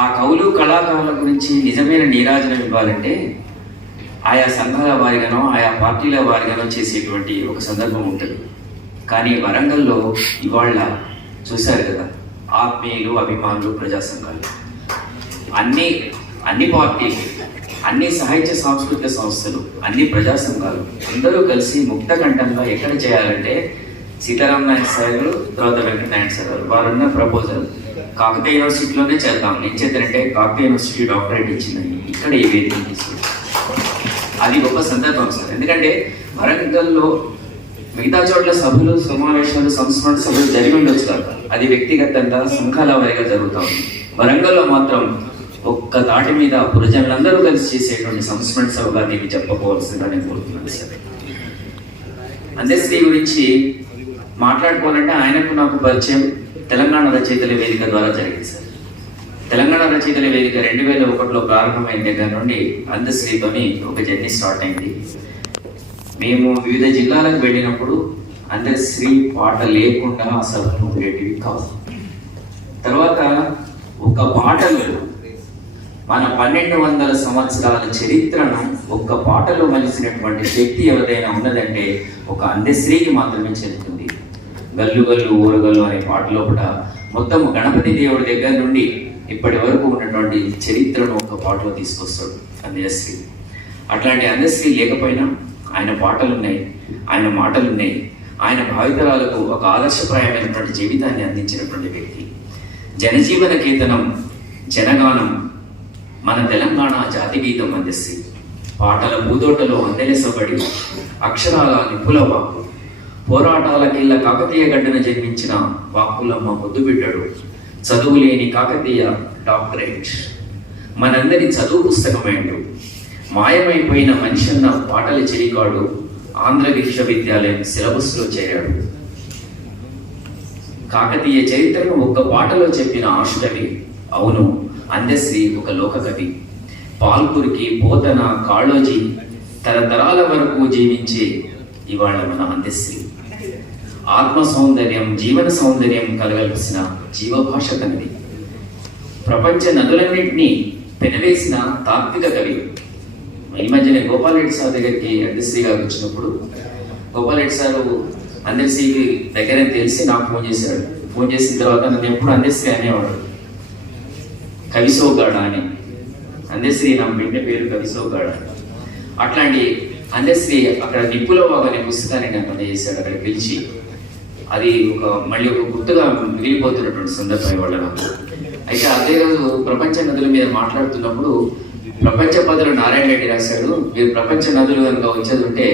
ఆ కవులు కళాకారుల గురించి నిజమైన నీరాజనం ఇవ్వాలంటే ఆయా సంఘాల వారిగానో ఆయా పార్టీల వారిగానో చేసేటువంటి ఒక సందర్భం ఉంటుంది. కానీ వరంగల్లో ఇవాళ చూశారు కదా, ఆత్మీయులు, అభిమానులు, ప్రజా సంఘాలు, అన్ని పార్టీలు, అన్ని సాహిత్య సాంస్కృతిక సంస్థలు, అన్ని ప్రజా సంఘాలు అందరూ కలిసి ముక్త కంఠంగా ఎక్కడ చేయాలంటే సీతారాం నాయక్ సార్ గారు, తర్వాత వెంకటనారాయణ సార్ గారు వారున్న ప్రపోజల్ కాకతీయ యూనివర్సిటీలోనే చేద్దాం. నేను చేద్దంటే కాకతీయ యూనివర్సిటీ డాక్టరేట్ ఇచ్చిందని ఇక్కడ ఈ వేదిక తీసుకుంటాం. అది గొప్ప సందర్భం సార్. ఎందుకంటే వరంగల్లో మిగతా చోట్ల సభలు, సమావేశాలు, సంస్మరణ సభలు జరిగి ఉండొచ్చు కాదు, అది వ్యక్తిగతంగా సంఘాల వారిగా జరుగుతూ ఉంది. వరంగల్లో మాత్రం ఒక్క తాటి మీద పురజనులందరూ కలిసి చేసేటువంటి సంస్మరణ సభగా దీన్ని చెప్పకపోవాల్సిందిగా నేను కోరుతున్నాను సార్. అందశ్రీ గురించి మాట్లాడుకోవాలంటే ఆయనకు నాకు పరిచయం తెలంగాణ రచయితల వేదిక ద్వారా జరిగింది సార్. తెలంగాణ రచయితల వేదిక 2001లో ప్రారంభమైన దగ్గర నుండి అందశ్రీతోని ఒక జర్నీ స్టార్ట్ అయింది. మేము వివిధ జిల్లాలకు వెళ్ళినప్పుడు అందశ్రీ పాట లేకుండా ఆ సభలు ఉండేటివి కావు. తర్వాత ఒక్క పాటలు మన 1200 సంవత్సరాల చరిత్రను ఒక్క పాటలో మలిసినటువంటి శక్తి ఎవరైనా ఉన్నదంటే ఒక అందశ్రీకి మాత్రమే చెందుతుంది. గల్లు గల్లు ఊరగల్లు అనే పాటలో కూడా మొత్తం గణపతి దేవుడి దగ్గర నుండి ఇప్పటి వరకు ఉన్నటువంటి చరిత్రను ఒక పాటలో తీసుకొస్తాడు అందశ్రీ. అట్లాంటి అందశ్రీ లేకపోయినా ఆయన పాటలు ఉన్నాయి, ఆయన మాటలు ఉన్నాయి. ఆయన భావితరాలకు ఒక ఆదర్శప్రాయమైనటువంటి జీవితాన్ని అందించినటువంటి వ్యక్తి. జనజీవన కీర్తనం, జనగానం, మన తెలంగాణ జాతి గీతం అందశ్రీ. పాటల భూదోటలో అందెలెసబడి అక్షరాల నిపుల వాక్కు, పోరాటాలకిల్ల కాకతీయ గడ్డన జన్మించిన వాక్కులమ్మ ముద్దుబిడ్డడు, చదువు లేని కాకతీయ డాక్టరేట్, మనందరి చదువు పుస్తకమేండు, మాయమైపోయిన మనిషన్న పాటల చెరికాడు, ఆంధ్ర విశ్వవిద్యాలయం సిలబస్లో చేరాడు. కాకతీయ చరిత్రను ఒక్క పాటలో చెప్పిన ఆశుకవి. అవును, అందశ్రీ ఒక లోకకవి. పాల్కురికి, పోతన, కాళోజీ తరతరాల వరకు జీవించే ఇవాళ మన అందశ్రీ. ఆత్మ సౌందర్యం, జీవన సౌందర్యం కలగలిసిన జీవభాష తనది. ప్రపంచ నదులన్నింటినీ పెనవేసిన తాత్విక కవి. ఈ మధ్యనే గోపాల్ రెడ్డి సార్ దగ్గరికి అందశ్రీ గారు వచ్చినప్పుడు గోపాల్ రెడ్డి సారు అందశ్రీకి దగ్గర తెలిసి నాకు ఫోన్ చేశాడు. ఫోన్ చేసిన తర్వాత నన్ను ఎప్పుడు అందశ్రీ అనేవాడు, కవిసోగాడ అని. అందశ్రీ నా బిడ్డ పేరు కవిసోగాడ. అట్లాంటి అందశ్రీ అక్కడ నిప్పుల వాగు అనే పుస్తకాన్ని నాకు అందజేశాడు అక్కడ పిలిచి. అది మళ్ళీ ఒక గుర్తుగా మిగిలిపోతున్నటువంటి సందర్భం ఇవాళ నాకు. అయితే అదే రోజు ప్రపంచ నదుల మీద మాట్లాడుతున్నప్పుడు ప్రపంచ పదులు నారాయణ రెడ్డి రాశాడు, మీరు ప్రపంచ నదులు కనుక వచ్చేది ఉంటే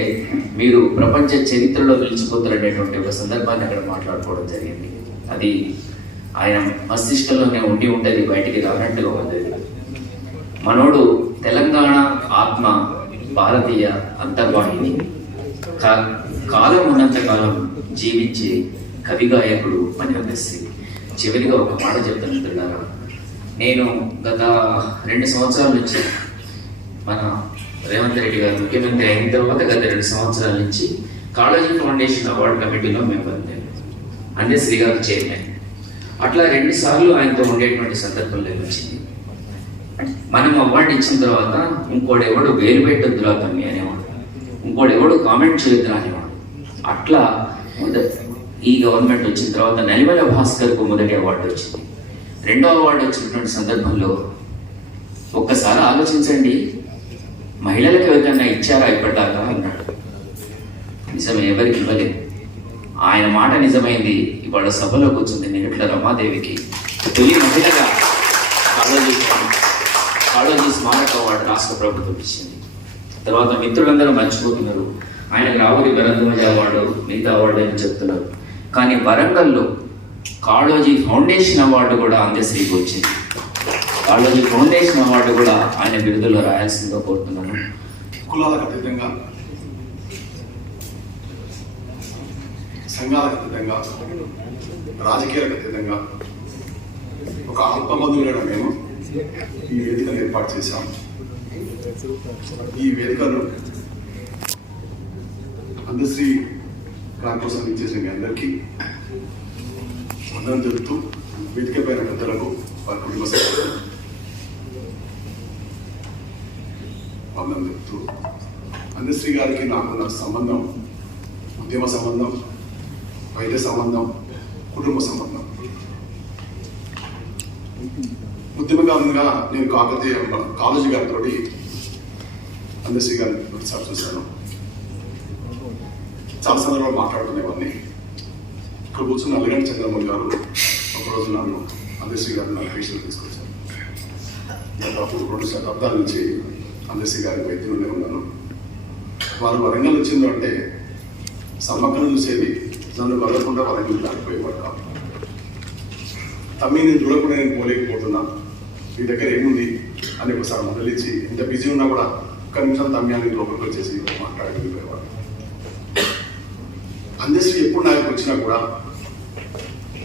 మీరు ప్రపంచ చరిత్రలో నిలిచిపోతారనేటువంటి ఒక సందర్భాన్ని అక్కడ మాట్లాడుకోవడం జరిగింది. అది ఆయన మస్తిష్కంలోనే ఉండి ఉంటుంది, బయటికి రానట్టుగా ఉంది. మనోడు తెలంగాణ ఆత్మ, భారతీయ అంతర్వాహిని. కాలం ఉన్నంత కాలం జీవించే కవి గాయకుడు మన అందశ్రీ. చివరిగా ఒక మాట చెప్తున్నారు. నేను గత 2 సంవత్సరాల నుంచి మన రేవంత్ రెడ్డి గారు ముఖ్యమంత్రి అయిన తర్వాత గత 2 సంవత్సరాల నుంచి కాళోజీ ఫౌండేషన్ అవార్డు కమిటీలో మెంబర్. అందశ్రీ గారు చైర్మన్. అట్లా 2 సార్లు ఆయనతో ఉండేటువంటి సందర్భంలో వచ్చింది. మనం అవార్డు ఇచ్చిన తర్వాత ఇంకోడెవడు వేలు పెట్టొద్దురా తమ్మి అనేవాడు, ఇంకోడెవడు కామెంట్ చేయొద్దురా అనేవాడు. అట్లా ఈ గవర్నమెంట్ వచ్చిన తర్వాత నలిమల భాస్కర్కు మొదటి అవార్డు వచ్చింది. 2వ అవార్డు వచ్చినటువంటి సందర్భంలో ఒక్కసారి ఆలోచించండి, మహిళలకు ఎవరికైనా ఇచ్చారా ఇప్పటిదాకా అన్నాడు. నిజమే, ఎవరికి ఇవ్వలేదు. ఆయన మాట నిజమైంది. ఇవాళ సభలో కూర్చుంది నిరుట్ల రమాదేవికి తొలి మహిళగా కాళోజీ స్మారక అవార్డు రాష్ట్ర ప్రభుత్వం ఇచ్చింది. తర్వాత మిత్రులందరూ మర్చిపోతున్నారు, ఆయనకు రావురి భరద్వాజ అవార్డు, మిగతా అవార్డు అని చెప్తున్నారు. కానీ వరంగల్లో కాళోజీ ఫౌండేషన్ అవార్డు కూడా అందశ్రీకి వచ్చింది. కాళోజీ ఫౌండేషన్ అవార్డు కూడా ఆయన బిరుదులో రాయాల్సిందిగా కోరుతున్నాను. కులాలకు అతీతంగా, సంఘాలకు అతీతంగా, రాజకీయాలకు అతీతంగా ఒక ఆత్మబంధువులైన మేము ఈ వేదికను ఏర్పాటు చేశాము. ఈ వేదికను అందశ్రీ గారి కోసం ఇచ్చేసిన మీ అందరికీ వందనం తెలుపుతూ, వేదిక పైన పెద్దలకు, వారి కుటుంబ సభ్యులకు వందనం తెలుపుతూ, అందశ్రీ గారికి నాకున్న సంబంధం ఉద్యమ సంబంధం, వైద్య సంబంధం, కుటుంబ సంబంధం. ఉద్యమకాలంగా నేను కాళోజీ గారితో అందశ్రీ గారిని ఒకసారి చూశాను. చాలా సందర్భాలు మాట్లాడుకునేవాడిని. ఇక్కడ కూర్చున్న అల్లిగడ్డ చంద్రమౌళి గారు ఒకరోజు నన్ను అందశ్రీ గారిని నా పేషెంట్ తీసుకొచ్చాను. దాదాపు 2 శతాబ్దాల నుంచి అందశ్రీ గారి వైద్యులనే ఉన్నాను. వారు వరంగల్ వచ్చిందంటే సమ్మక్కను చూసేది, నన్ను కలగకుండా వరంగల్ దాటిపోయేవాడు కాదు. తమ్మి నేను చూడకుండా నేను పోలేకపోతున్నా, మీ దగ్గర ఏముంది అని ఒకసారి మొదలిచ్చి, ఇంత బిజీ ఉన్నా కూడా ఒక్క నిమిషం తమ్మి అని లోపలికి వచ్చేసి మాట్లాడగలిగేవాడు. అందశ్రీ ఎప్పుడు నాకు వచ్చినా కూడా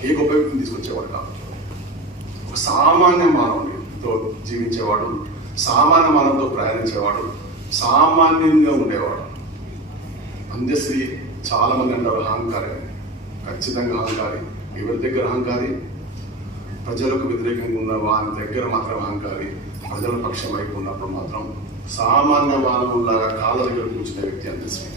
ఏ గొప్ప వ్యక్తిని తీసుకొచ్చేవాడు కాదు. ఒక సామాన్య మానవునితో జీవించేవాడు, సామాన్య మానవుతో ప్రయాణించేవాడు, సామాన్యంగా ఉండేవాడు. అందశ్రీ చాలా మంది అంటారు అహంకారి. ఖచ్చితంగా అహంకారి. ఎవరి దగ్గర అహంకారి? ప్రజలకు వ్యతిరేకంగా ఉన్న వారి దగ్గర మాత్రం అహంకారి, ప్రజల పక్షం వైపు ఉన్నప్పుడు మాత్రం సామాన్య మానవులాగా కాళ్ళ దగ్గర కూర్చునే వ్యక్తి అందశ్రీ.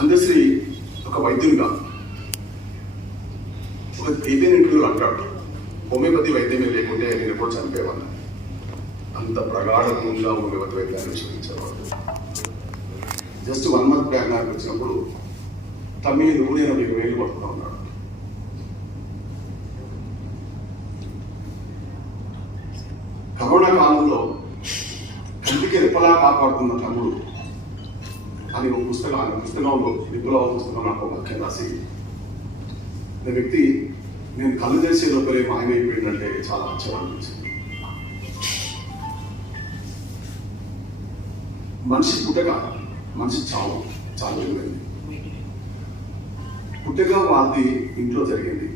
అందశ్రీ ఒక వైద్యునిగా ఒక ఏదైనా ఇంటర్వ్యూలో అంటాడు, హోమియోపతి వైద్యమే లేకుంటే నేను ఎప్పుడు చనిపోయేవాడిని. అంత ప్రగాఢంగా హోమియోపతి వైద్యాన్ని విశ్వసించేవాడు. జస్ట్ 1 month బ్యాక్ నాకు వచ్చినప్పుడు తమిళ 180,000 పట్టుకుని ఉన్నాడు. కరోనా కాలంలో కంటికి రెప్పలా కాపాడుతున్న తమ్ముడు అని ఒక పుస్తకంలో విప్లవ పుస్తకం నాకు వాక్యం రాసి, వ్యక్తి నేను కళ్ళు తెరిచే లోపలే మాయమైపోయిందంటే చాలా ఆశ్చర్యం అనిపించింది. మనిషి పుట్టక మనిషి చావు చాలా విలువైంది. పుట్టక వారి ఇంట్లో జరిగింది,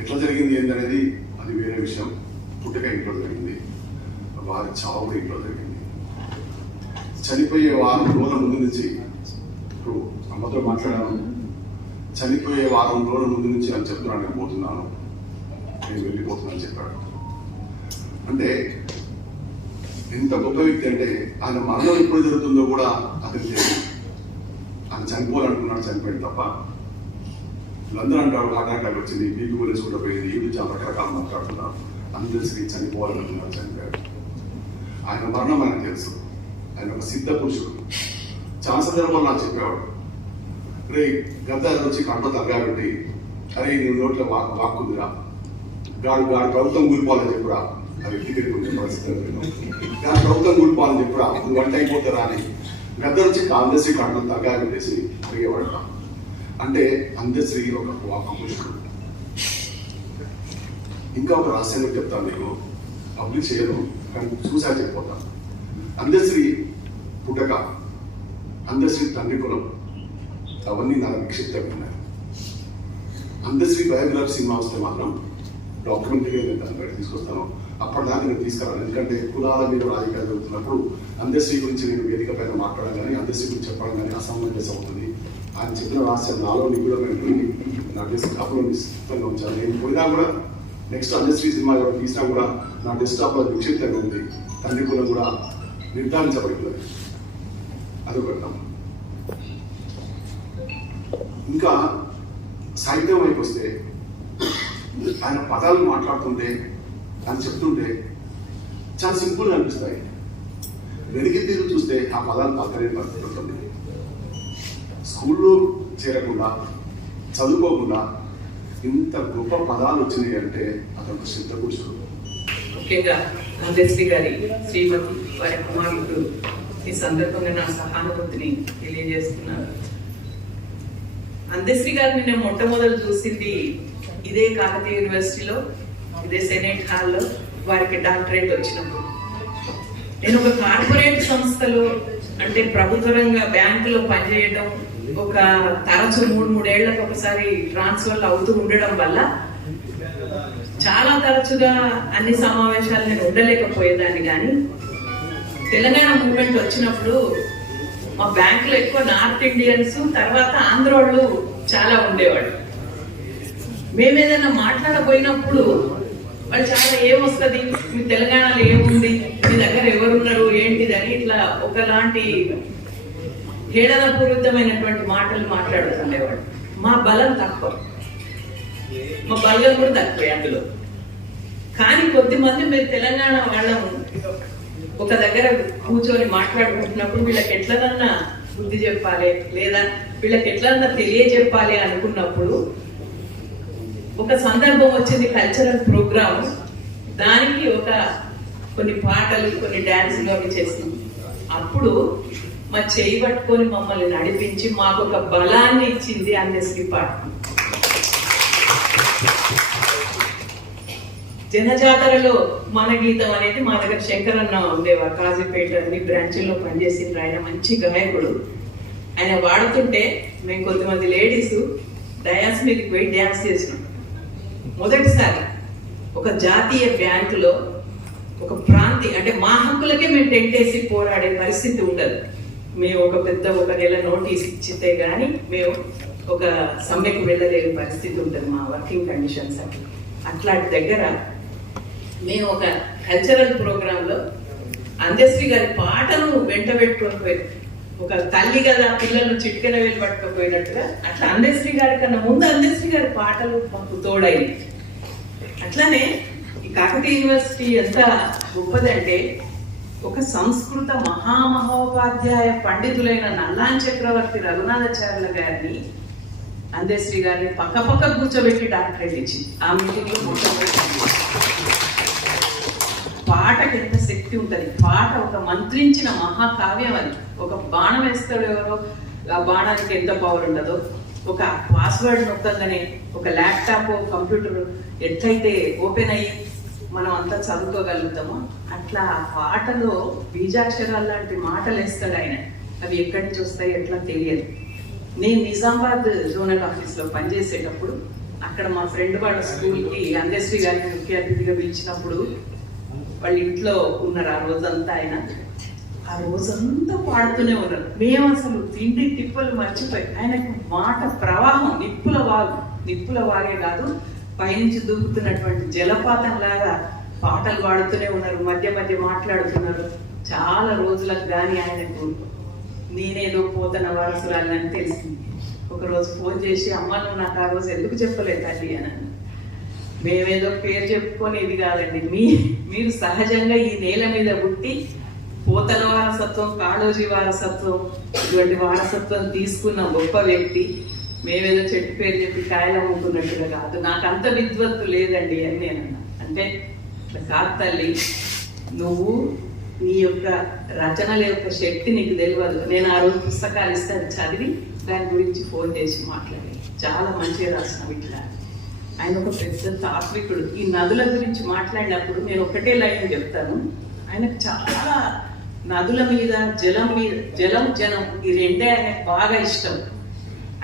ఎట్లా జరిగింది ఏంటనేది అది వేరే విషయం. పుట్టక ఇంట్లో జరిగింది, వారి చావు కూడా ఇంట్లో జరిగింది. చనిపోయే వారం రోజుల ముందు నుంచి, ఇప్పుడు అమ్మతో మాట్లాడాను, చనిపోయే వారం రోజుల ముందు నుంచి అని చెప్తున్నాను, నేను పోతున్నాను, నేను వెళ్ళిపోతున్నాను చెప్పాడు. అంటే ఎంత గొప్ప వ్యక్తి అంటే ఆయన మరణం ఎప్పుడు జరుగుతుందో కూడా అతనికి తెలియదు. ఆయన చనిపోవాలనుకున్నాడు, చనిపోయింది తప్ప. వీళ్ళందరూ అంటారు హార్ట్ అటాక్ వచ్చింది, బీపీ కూడా పోయింది, ఈ చాలా రకరకాలు మాట్లాడుతున్నారు. అందరికీ చనిపోవాలనుకున్నాడు, చనిపోయాడు. ఆయన మరణం ఆయనకు తెలుసు. ఆయన ఒక సిద్ధ పురుషుడు. చాలా సందర్భాలు నాకు చెప్పేవాడు, రే గద్ద వచ్చి కంట తగ్గాబెట్టి, అరే నువ్వు నోట్లో వాక్కుందిరా, గాడు ప్రభుత్వం కూలిపోవాలని చెప్పురా, అది వ్యక్తిగత పరిస్థితి, గాడు ప్రభుత్వం కూలిపోవాలని చెప్పురా, నువ్వు వంట అయిపోతారా అని గద్ద వచ్చి అందశ్రీ కంట తగ్గాబెట్టేసి అడిగేవాడు. అంటే అందశ్రీ ఒక వాక్ పురుషుడు. ఇంకా ఒక రహస్యంగా చెప్తాను, నీకు పబ్లిక్ చేయను కానీ చూసా చెప్పిపోతాను. అందశ్రీ పుట్టక, అందశ్రీ తండ్రి కులం, అవన్నీ నాకు నిక్షిప్తంగా ఉన్నాయి. అందశ్రీ బయోగ్రఫీ సినిమా వస్తే మాత్రం డాక్యుమెంటరీగా నేను దాని బయట తీసుకొస్తాను. అప్పటిదాకా నేను తీసుకురాను, ఎందుకంటే కులాల మీద రాజకీయాలు జరుగుతున్నప్పుడు అందశ్రీ గురించి నేను వేదిక పైన మాట్లాడడం కానీ, అందశ్రీ గురించి చెప్పడం కానీ అసమంజసం అవుతుంది. ఆయన చెప్పిన రహస్యం నాలో నిగూఢమైనటువంటి నా డెస్క్టాప్లో నిశ్చితంగా ఉంచాను. నేను పోయినా కూడా నెక్స్ట్ అందశ్రీ సినిమా ఎవరు తీసినా కూడా నా డెస్క్టాప్లో నిక్షిప్తంగా ఉంది. తండ్రి కులం కూడా నిర్ధారించబడుతుంది. అది పెడతాం. ఇంకా సాహిత్యం వైపు వస్తే ఆయన పదాలు మాట్లాడుతుంటే, ఆయన చెప్తుంటే చాలా సింపుల్గా అనిపిస్తాయి. వెలికి తీరు చూస్తే ఆ పదాలు పలకలేని పరిస్థితి ఉంటుంది. స్కూల్లో చేరకుండా, చదువుకోకుండా ఇంత గొప్ప పదాలు వచ్చినాయి అంటే అతను సిద్ధ పురుషుడు. ముఖ్యంగా అందశ్రీ గారి శ్రీమతి వారి కుమారుడు ఈ సందర్భంగా నా సహానుభూతిని తెలియజేస్తున్నాను. అందశ్రీ గారిని నేను మొట్టమొదలు చూసింది ఇదే కాకతీయ యూనివర్సిటీలో, ఇదే సెనేట్ హాల్లో వారికి డాక్టరేట్ వచ్చినప్పుడు. నేను ఒక కార్పొరేట్ సంస్థలో, అంటే ప్రభుత్వ రంగ బ్యాంకులో పనిచేయడం, ఒక తరచు 3 ఏళ్లకు ఒకసారి ట్రాన్స్ఫర్లు అవుతూ ఉండడం వల్ల చాలా తరచుగా అన్ని సమావేశాలు నేను ఉండలేకపోయేదాన్ని. కానీ తెలంగాణ మూవ్మెంట్ వచ్చినప్పుడు మా బ్యాంకులో ఎక్కువ నార్త్ ఇండియన్స్, తర్వాత ఆంధ్ర వాళ్ళు చాలా ఉండేవాళ్ళు. మేము ఏదైనా మాట్లాడబోయినప్పుడు వాళ్ళు చాలా ఏమొస్తుంది, మీ తెలంగాణలో ఏముంది, మీ దగ్గర ఎవరున్నారు ఏంటిది అని ఇట్లా ఒకలాంటి హేళనపూరితమైనటువంటి మాటలు మాట్లాడుతుండేవాడు. మా బలం తక్కువ, మా బలం కూడా తక్కువే అందులో. కానీ కొద్దిమంది మీరు తెలంగాణ వాళ్ళము ఒక దగ్గర కూర్చొని మాట్లాడుకుంటున్నప్పుడు వీళ్ళకి ఎట్లనన్నా బుద్ధి చెప్పాలి, లేదా వీళ్ళకి ఎట్లన్నా తెలియజెప్పాలి అనుకున్నప్పుడు ఒక సందర్భం వచ్చింది, కల్చరల్ ప్రోగ్రామ్. దానికి కొన్ని పాటలు, కొన్ని డాన్సులు అవి చేసినాం. అప్పుడు మా చేయి పట్టుకొని మమ్మల్ని నడిపించి మాకు ఒక బలాన్ని ఇచ్చింది అందశ్రీ పాట. జనజాతరలో మన గీతం అనేది మా దగ్గర శంకరన్న ఉండేవారు, కాజీపేట అన్ని బ్రాంచ్ల్లో పనిచేసిండ్రు. ఆయన మంచి గాయకుడు. ఆయన వాడుతుంటే మేము కొద్దిమంది లేడీస్ డయాస్ మీదకి పోయి డ్యాన్స్ చేసినాం. మొదటిసారి ఒక జాతీయ బ్యాంకులో ఒక ప్రాంతీయ, అంటే మా హక్కులకే మేము టెంట్ వేసి పోరాడే పరిస్థితి ఉండదు. మేము ఒక నెల నోటీస్ ఇచ్చితే కానీ మేము ఒక సమ్మెకు వెళ్ళలేని పరిస్థితి ఉంటుంది మా వర్కింగ్ కండిషన్స్ అట్లాంటి దగ్గర మేము ఒక కల్చరల్ ప్రోగ్రాంలో అందశ్రీ గారి పాటను వెంట పెట్టుకొని పోయి ఒక తల్లి కదా పిల్లలు చిటికెన వెళ్ళి పట్టుకుపోయినట్టుగా అట్లా అందశ్రీ గారి కన్నా ముందు అందశ్రీ గారి పాటలు మాకు తోడైంది. అట్లానే ఈ కాకతీయ యూనివర్సిటీ ఎంత గొప్పదంటే ఒక సంస్కృత మహామహోపాధ్యాయ పండితులైన నల్లాన్ చక్రవర్తి రఘునాథాచార్యుల గారిని అందశ్రీ గారిని పక్క కూర్చోబెట్టి డాక్టరేట్ ఇచ్చి ఆ మీటింగ్ లో పాటకి ఎంత శక్తి ఉంటుంది. పాట ఒక మంత్రించిన మహాకావ్యం అది. ఒక బాణం వేస్తాడు ఎవరో, ఆ బాణానికి ఎంత పవర్ ఉండదో, ఒక పాస్వర్డ్ నొక్కగానే ఒక ల్యాప్టాప్ కంప్యూటర్ ఎట్లయితే ఓపెన్ అయ్యి మనం అంతా చదువుకోగలుగుతామో అట్లా ఆ పాటలో బీజాక్షరాలు లాంటి మాటలు వేస్తాడు ఆయన. అవి ఎక్కడి నుంచి వస్తాయి ఎట్లా తెలియదు. నేను నిజామాబాద్ జోనల్ ఆఫీస్లో పనిచేసేటప్పుడు అక్కడ మా ఫ్రెండ్ వాళ్ళ స్కూల్కి అందశ్రీ గారిని ముఖ్య అతిథిగా పిలిచినప్పుడు వాళ్ళ ఇంట్లో ఉన్నారు ఆ రోజంతా. ఆయన ఆ రోజంతా పాడుతూనే ఉన్నారు. మేము అసలు తిండి తిప్పలు మర్చిపోయి ఆయనకు మాట ప్రవాహం నిప్పుల వాగే కాదు, పైనుంచి దూకుతున్నటువంటి జలపాతం లాగా పాటలు పాడుతూనే ఉన్నారు. మధ్య మధ్య మాట్లాడుతున్నారు. చాలా రోజులకు కానీ ఆయనకు నేనేదో పోతన వారసురాలని తెలిసింది. ఒకరోజు ఫోన్ చేసి అమ్మ నువ్వు నాకు ఆ రోజు ఎందుకు చెప్పలేదు తల్లి అని. మేమేదో పేరు చెప్పుకొని ఇది కాదండి, మీరు సహజంగా ఈ నేల మీద పుట్టి పోతన వారసత్వం, కాళోజీ వారసత్వం ఇటువంటి వారసత్వం తీసుకున్న గొప్ప వ్యక్తి. మేమేదో చెట్టు పేరు చెప్పి కాయలు అమ్ముకున్నట్టుగా కాదు. నాకు అంత విద్వత్తు లేదండి అని నేనన్నా. అంటే కాదు తల్లి, నువ్వు నీ యొక్క రచనల యొక్క శక్తి నీకు తెలియదు. నేను ఆ రోజు పుస్తకాలు ఇస్తే అది చదివి దాని గురించి ఫోన్ చేసి మాట్లాడి చాలా మంచిగా రాసినావు ఇట్లా. ఆయన ఒక పెద్ద తాత్వికుడు. ఈ నదుల గురించి మాట్లాడినప్పుడు నేను ఒకటే లైన్ చెప్తాను. ఆయనకు చాలా నదుల మీద జలం జనం ఈ రెండే ఆయనకు బాగా ఇష్టం.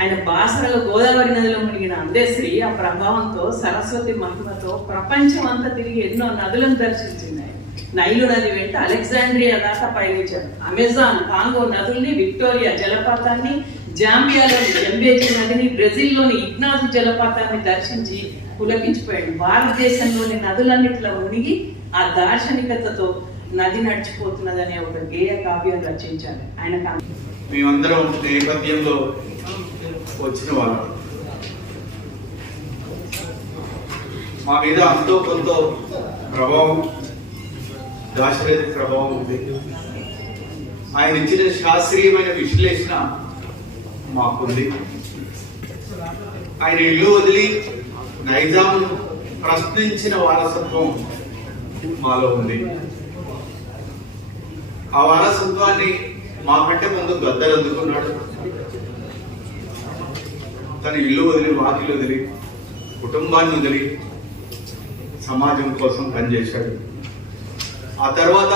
ఆయన బాసరలో గోదావరి నదిలో మునిగిన అందశ్రీ ఆ ప్రభావంతో సరస్వతి మహిమతో ప్రపంచం అంతా తిరిగి ఎన్నో నదులను దర్శించింది. ఆయన నైలు నది వెంట అలెగ్జాండ్రియా దాకా పయనించారు. అమెజాన్, కాంగో నదుల్ని, విక్టోరియా జలపాతాన్ని, జాంబియాలోని జంబేజీ నదిని, బ్రెజిల్లోని ఇగ్నాజు జలపాతాన్ని దర్శించి పులకించిపోయాడు. భారతదేశంలోని నదులన్నిట్లో మునిగి ఆ దార్శనికతతో నది నడిచిపోతున్నదనే ఒక గేయ కావ్యం రచించారు. ఆయన మేమందరం నేపథ్యంలో వచ్చిన వాళ్ళు, మా మీద అంతో కొంత ప్రభావం, దాశరథి ప్రభావం ఉంది. ఆయన ఇచ్చిన శాస్త్రీయమైన విశ్లేషణ మాకుంది. ఆయన ఇల్లు వదిలి నైజాం ప్రశ్నించిన వారసత్వం మాలో ఉంది. ఆ వారసత్వాన్ని మాకంటే ముందు గద్దలు అందుకున్నాడు. తన ఇల్లు వదిలి, వాకిలు వదిలి, కుటుంబాన్ని వదిలి సమాజం కోసం పనిచేశాడు. ఆ తర్వాత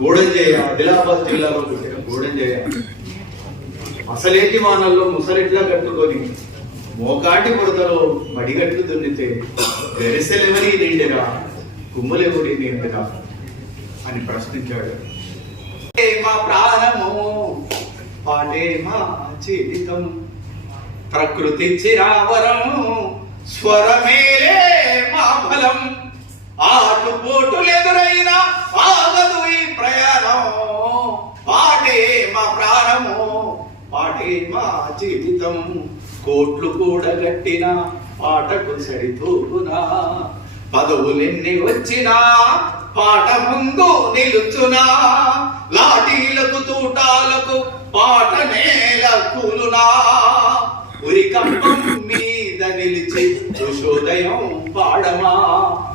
గూడెంజయ, ఆదిలాబాద్ జిల్లాలో పుట్టిన గూడెంజయ అసలేటి వానల్లో ముసలిట్లా కట్టుకొని మోకాటి బురదలో మడిగట్లు దున్నితే వెరసెలెవరి నిండిరా, కుమ్ములెవరి నిండిరా అని ప్రశ్నించాడు. మా ప్రాణము పాటే మా జీవితం, ప్రకృతి చిరావరం, స్వరమేలే మా ఫలం, ఆటుపోటులెదురైనా ఆగదు ఈ ప్రయాణం, పాటే మా ప్రాణము పాటే మా జీవితం, కోట్లు కూడా గట్టిన పాటకు సరితూగునా, పదవులెన్ని వచ్చినా పాట ముందు నిలుచునా, లాఠీలకు తూటాలకు పాట నేల కూలునా, ఉరికంపం మీద నిలిచి ఉషోదయం పాడమా,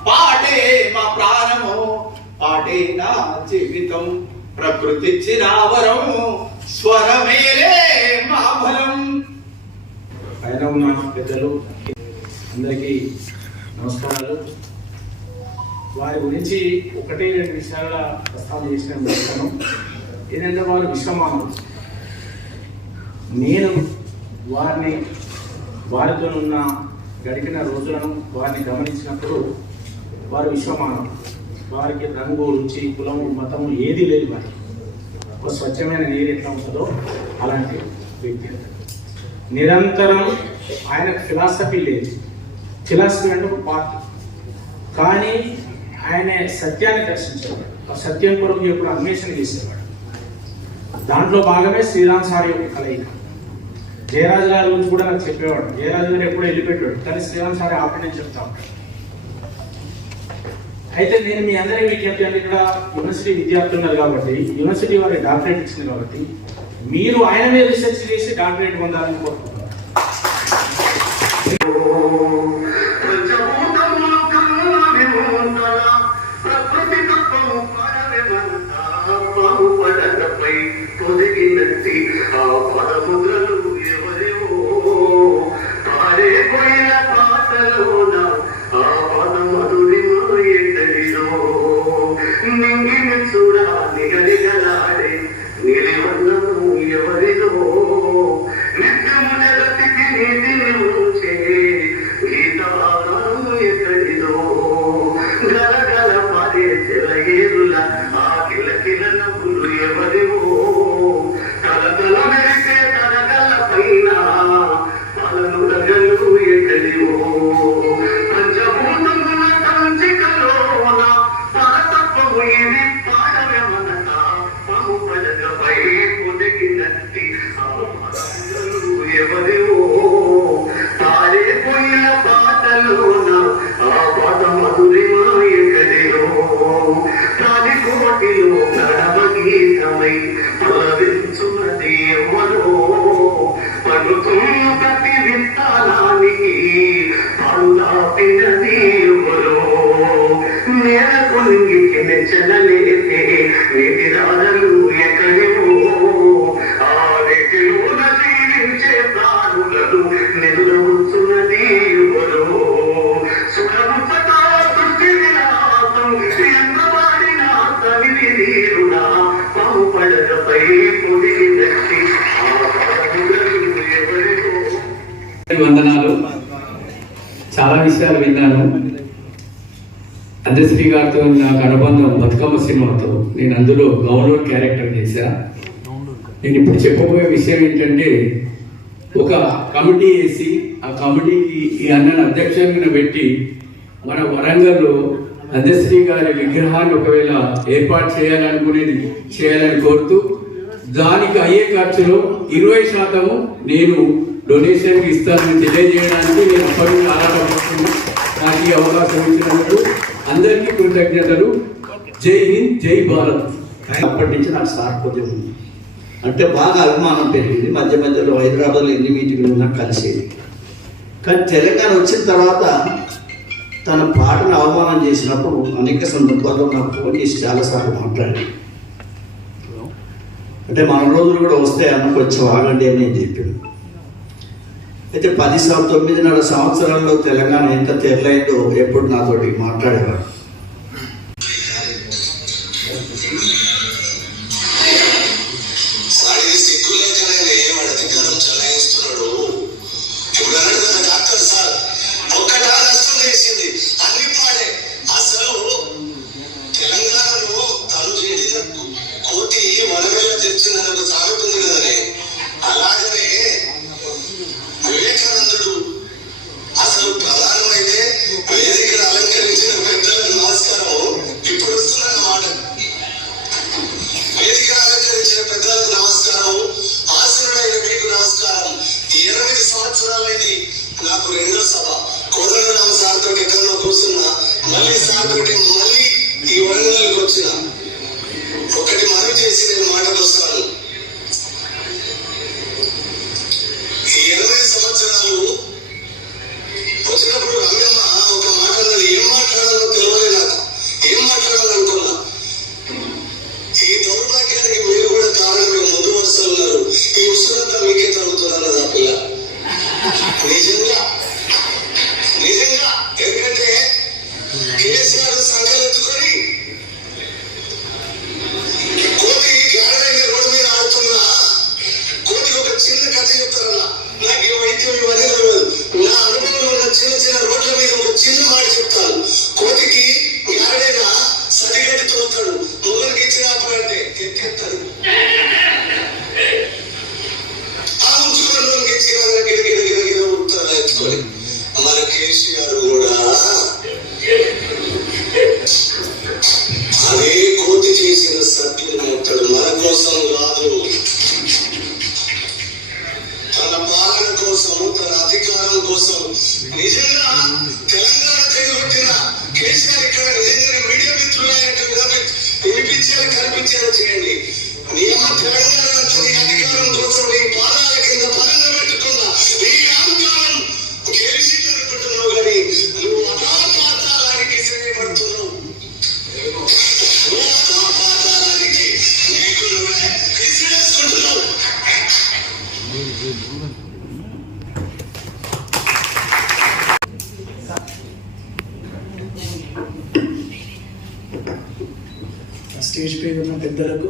పాటే మా ప్రాణము పాటే నా జీవితం, ప్రకృతి చిరావరం, స్వరమేలే మా బలం. పైన ఉన్న పెద్దలు అందరికీ నమస్కారాలు. వారి గురించి ఒకటే రెండు విషయాల ప్రస్తావన చేసిన ఏంటంటే వారు విశ్వమానవులు. నేను వారితో ఉన్న గడిపిన రోజులను వారిని గమనించినప్పుడు వారు విశ్వమానవులు. వారికి రంగు, రుచి, కులం, మతము ఏది లేదు. ఒక స్వచ్ఛమైన నీరు ఎట్లా ఉంటుందో అలాంటి వ్యక్తి. నిరంతరం ఆయనకు ఫిలాసఫీ లేదు. ఫిలాసఫీ అంటే ఒక పార్ట్, కానీ ఆయన సత్యాన్ని దర్శించేవాడు. ఆ సత్యం కొరకు ఎప్పుడు అన్వేషణ చేసేవాడు. దాంట్లో భాగమే శ్రీరామ్ సార్ యొక్క కలయిక. జయరాజు గారి గురించి కూడా నాకు చెప్పేవాడు. జయరాజు గారు ఎప్పుడూ వెళ్ళిపెట్టాడు, కానీ శ్రీరామ్ సార్ ఆపని చెప్తా ఉంటాడు. అయితే నేను మీ అందరికీ విజ్ఞప్తి అంటే, ఇక్కడ యూనివర్సిటీ విద్యార్థులు ఉన్నారు కాబట్టి, యూనివర్సిటీ వారికి డాక్టరేట్ ఇచ్చింది కాబట్టి మీరు ఆయన మీద రీసెర్చ్ చేసి డాక్టరేట్ పొందాలని కోరుకుంటున్నారు. వందనాలు. చాలా విషయాలు విన్నాను. అందశ్రీ గారితో నాకు అనుబంధం బతుకమ్మ సినిమాతో. నేను అందులో గౌరవ క్యారెక్టర్ చేశా. నేను ఇప్పుడు చెప్పబోయే విషయం ఏంటంటే, ఒక కమిటీ వేసి ఆ కమిటీకి ఈ అన్నను అధ్యక్షంగా పెట్టి మన వరంగల్లో అందశ్రీ గారి విగ్రహాన్ని ఒకవేళ ఏర్పాటు చేయాలని కోరుతూ, దానికి అయ్యే ఖర్చులో 20% నేను డొనేషన్ ఇస్తానని తెలియజేయడానికి నేను అప్పటి ఆరాటపడుతున్నాను. నాకు ఈ అవకాశం ఇచ్చినందుకు అందరికీ కృతజ్ఞతలు. జై హింద్, జై భారత్. అప్పటి నుంచి నాకు సార్ కొద్దిగా ఉంది అంటే బాగా అభిమానం పెరిగింది. మధ్య మధ్యలో హైదరాబాద్లో ఎన్ని మీటింగ్లు ఉన్నా కలిసేది. కానీ తెలంగాణ వచ్చిన తర్వాత తన పాటను అవమానం చేసినప్పుడు అనేక సందర్భాల్లో నాకు ఫోన్ చేసి చాలాసార్లు మాట్లాడాను. అంటే మన రోజులు కూడా వస్తే అన్నకు వచ్చి ఆగండి అని నేను చెప్పాను. అయితే 9.5 సంవత్సరాల్లో తెలంగాణ ఎంత తెరలైందో ఎప్పుడు నాతోటి మాట్లాడేవాడు. అసలు ప్రధానమైతే వేదికను అలంకరించిన పెద్దలను కేసీఆర్ కూడా అదే కోతి చేసిన సత్యం మొత్తడు మన కోసం కాదు, తన పాలన కోసం, తన అధికారం కోసం. నిజంగా తెలంగాణ చేయబట్టిన కేసీఆర్ ఇక్కడ నిజంగా మీడియా మిత్రులు వినిపించేలా కనిపించేలా చేయండి. నియమ తెలంగాణ అధికారం కోసం నీ పాదాల కింద పరంగా పెట్టుకున్న నీ అధికారం గెలిచి జరుపుకుంటున్నావు, కానీ నువ్వు అనాపాతాలానికి శ్రేయపడుతున్నావు. నువ్వు అనాపాతాలానికి నీకు నువ్వే విసిరేసుకుంటున్నావు. స్టేజ్ పై ఉన్న పెద్దలకు,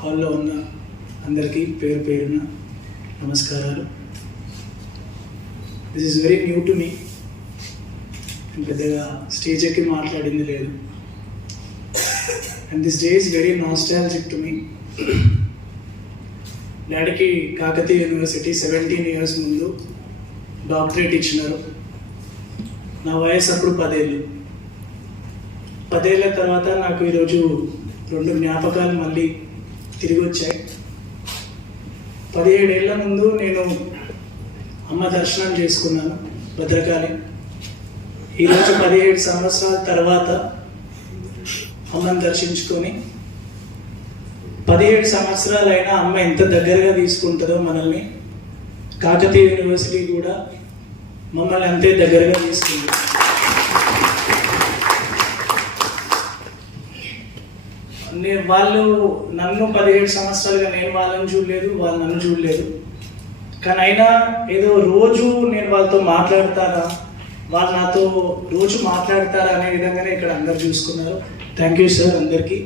హాల్లో ఉన్న అందరికీ పేరు పేరున నమస్కారాలు. This is very new to me. పెద్దగా స్టేజ్ ఎక్కి మాట్లాడింది లేదు. And this day is very nostalgic to me. డాడీకి కాకతీయ యూనివర్సిటీ 17 years ముందు డాక్టరేట్ ఇచ్చినారు. నా వయసు అప్పుడు 10 ఏళ్ళు. 10 ఏళ్ళ తర్వాత నాకు ఈరోజు 2 జ్ఞాపకాలు మళ్ళీ తిరిగి వచ్చాయి. 17 ఏళ్ల ముందు నేను అమ్మ దర్శనం చేసుకున్నాను భద్రకాళి. ఈరోజు 17 సంవత్సరాల తర్వాత అమ్మని దర్శించుకొని 17 సంవత్సరాలైనా అమ్మ ఎంత దగ్గరగా తీసుకుంటుందో మనల్ని, కాకతీయ యూనివర్సిటీ కూడా మమ్మల్ని అంతే దగ్గరగా తీసుకుంది. వాళ్ళు నన్ను 17 సంవత్సరాలుగా నేను వాళ్ళని చూడలేదు, వాళ్ళు నన్ను చూడలేదు. కానీ అయినా ఏదో రోజు నేను వాళ్ళతో మాట్లాడతారా, వాళ్ళు నాతో రోజు మాట్లాడతారా అనే విధంగానే ఇక్కడ అందరు చూసుకున్నారు. థ్యాంక్ యూ సార్ అందరికీ.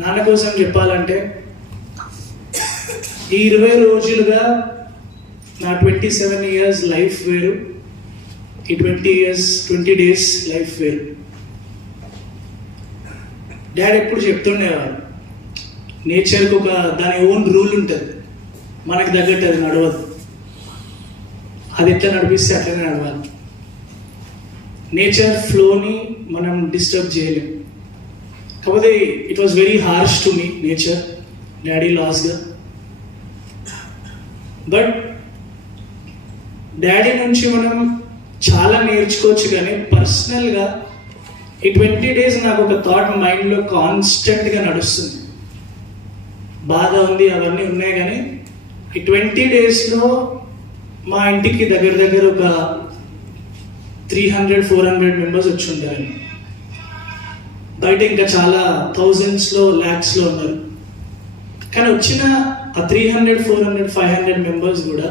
నాన్న కోసం చెప్పాలంటే ఈ 20 రోజులుగా నా 27 years లైఫ్ వేరు, ఈ 20 days లైఫ్ వేరు. డాడీ ఎప్పుడు చెప్తుండేవారు, నేచర్కి ఒక దాని ఓన్ రూల్ ఉంటుంది, మనకు తగ్గట్టు అది నడవదు, అది ఎట్లా నడిపిస్తే అట్లనే నడవాలి. నేచర్ ఫ్లోని మనం డిస్టర్బ్ చేయలేం. కాకపోతే it was very harsh to me nature, daddy లాస్గా. బట్ డాడీ నుంచి మనం చాలా నేర్చుకోవచ్చు. కానీ పర్సనల్గా ఈ 20 days నాకు ఒక థాట్ మైండ్లో కాన్స్టెంట్గా నడుస్తుంది. బాధ ఉంది, అవన్నీ ఉన్నాయి. కానీ ఈ 20 daysలో మా ఇంటికి దగ్గర దగ్గర ఒక 300-400 members వచ్చి ఉంటారు. బయట ఇంకా చాలా thousandsలో lakhsలో ఉన్నారు. కానీ వచ్చిన ఆ 300-400-500 members కూడా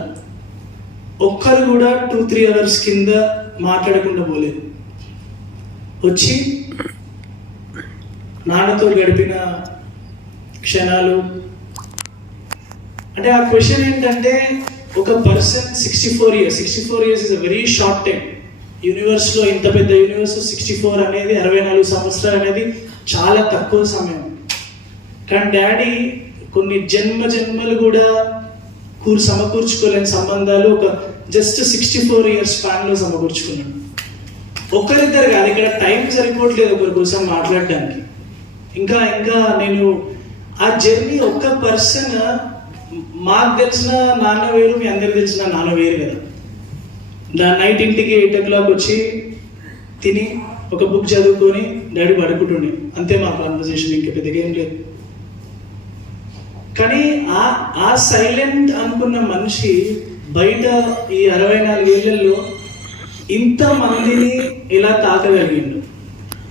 ఒక్కరు కూడా 2-3 hours కింద మాట్లాడకుండా పోలేదు. వచ్చి నాన్నతో గడిపిన క్షణాలు. అంటే ఆ క్వశ్చన్ ఏంటంటే, ఒక person 64 years is a very short time. యూనివర్స్లో ఇంత పెద్ద యూనివర్స్ 64 అనేది 64 సంవత్సరాలు అనేది చాలా తక్కువ సమయం. కానీ డాడీ కొన్ని జన్మలు కూడా సమకూర్చుకోలేని సంబంధాలు ఒక జస్ట్ 64 years స్పాన్లో సమకూర్చుకున్నాడు. ఒకరిద్దరు కాదు, ఇక్కడ టైం సరిపోవట్లేదు ఒకరి కోసం మాట్లాడడానికి. ఇంకా నేను ఆ జర్నీ, ఒక్క పర్సన్, మాకు తెలిసిన నాన్న వేరు, మీ అందరికి తెలిసిన నాన్న వేరు కదా. నైట్ ఇంటికి 8 o'clock వచ్చి తిని ఒక బుక్ చదువుకొని డాడీ పడుకుంటుండే, అంతే మా కాన్వర్సేషన్, ఇంకా పెద్దగా ఏం లేదు. కానీ ఆ సైలెంట్ అనుకున్న మనిషి బయట ఈ 64 ఏళ్లలో ఇంతమందిని ఎలా తాకగలిగిండు.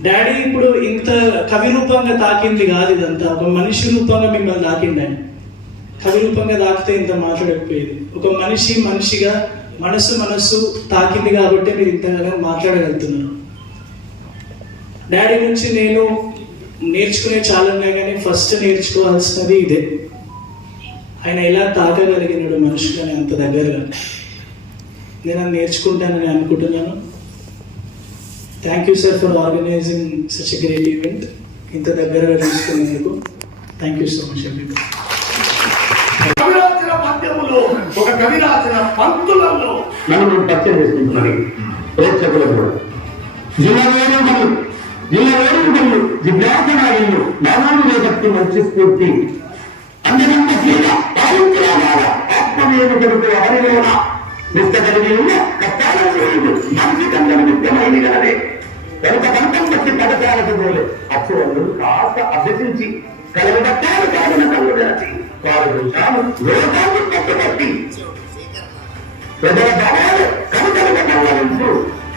డాడీ ఇప్పుడు ఇంత కవి రూపంగా తాకింది కాదు, ఇదంతా ఒక మనిషి రూపంగా మిమ్మల్ని తాకిండు. ఆయన కవి రూపంగా తాకితే ఇంత మాట్లాడకపోయేది. ఒక మనిషిగా మనస్సు తాకింది కాబట్టి మీరు ఇంతగా మాట్లాడగలుగుతున్నారు. డాడీ నుంచి నేను నేర్చుకునే చాలా ఉన్నాయి, కానీ ఫస్ట్ నేర్చుకోవాల్సినది ఇదే. ఆయన ఎలా తాకగలిగినాడు మనుషులని అంత దగ్గరగా. నేను అది నేర్చుకుంటానని అనుకుంటున్నాను. Thank you sir for organising such a great event. ఇంత దగ్గరగా తీసుకున్నందుకు థ్యాంక్ యూ సో మచ్. మధ్యములో ఒక కవి రాసిన పంక్తులలో నన్ను పరిచయం చేసుకుంటున్నాను ప్రేక్షకులకు. జిల్లా వేడుకలు జిజ్ఞాసనాలు నానాలు రేపట్టి మంచి స్ఫూర్తి అందరంత ఆత్మవేడుకలకు అవరిలోన నిష్ట కలిగి ఉన్న కష్టాలను మంచి కందన నిత్యమైంది కలదే ఎంత పంతం వచ్చి పదకాలకు పోలే అక్షరాలు కాస్త అభ్యసించి కలగబట్టాలు కాదన కళ్ళు గడిచి వారు నిమిషాలు లోకాన్ని కట్టుబట్టి ప్రజల భావాలు కవితలుగా కలవరించు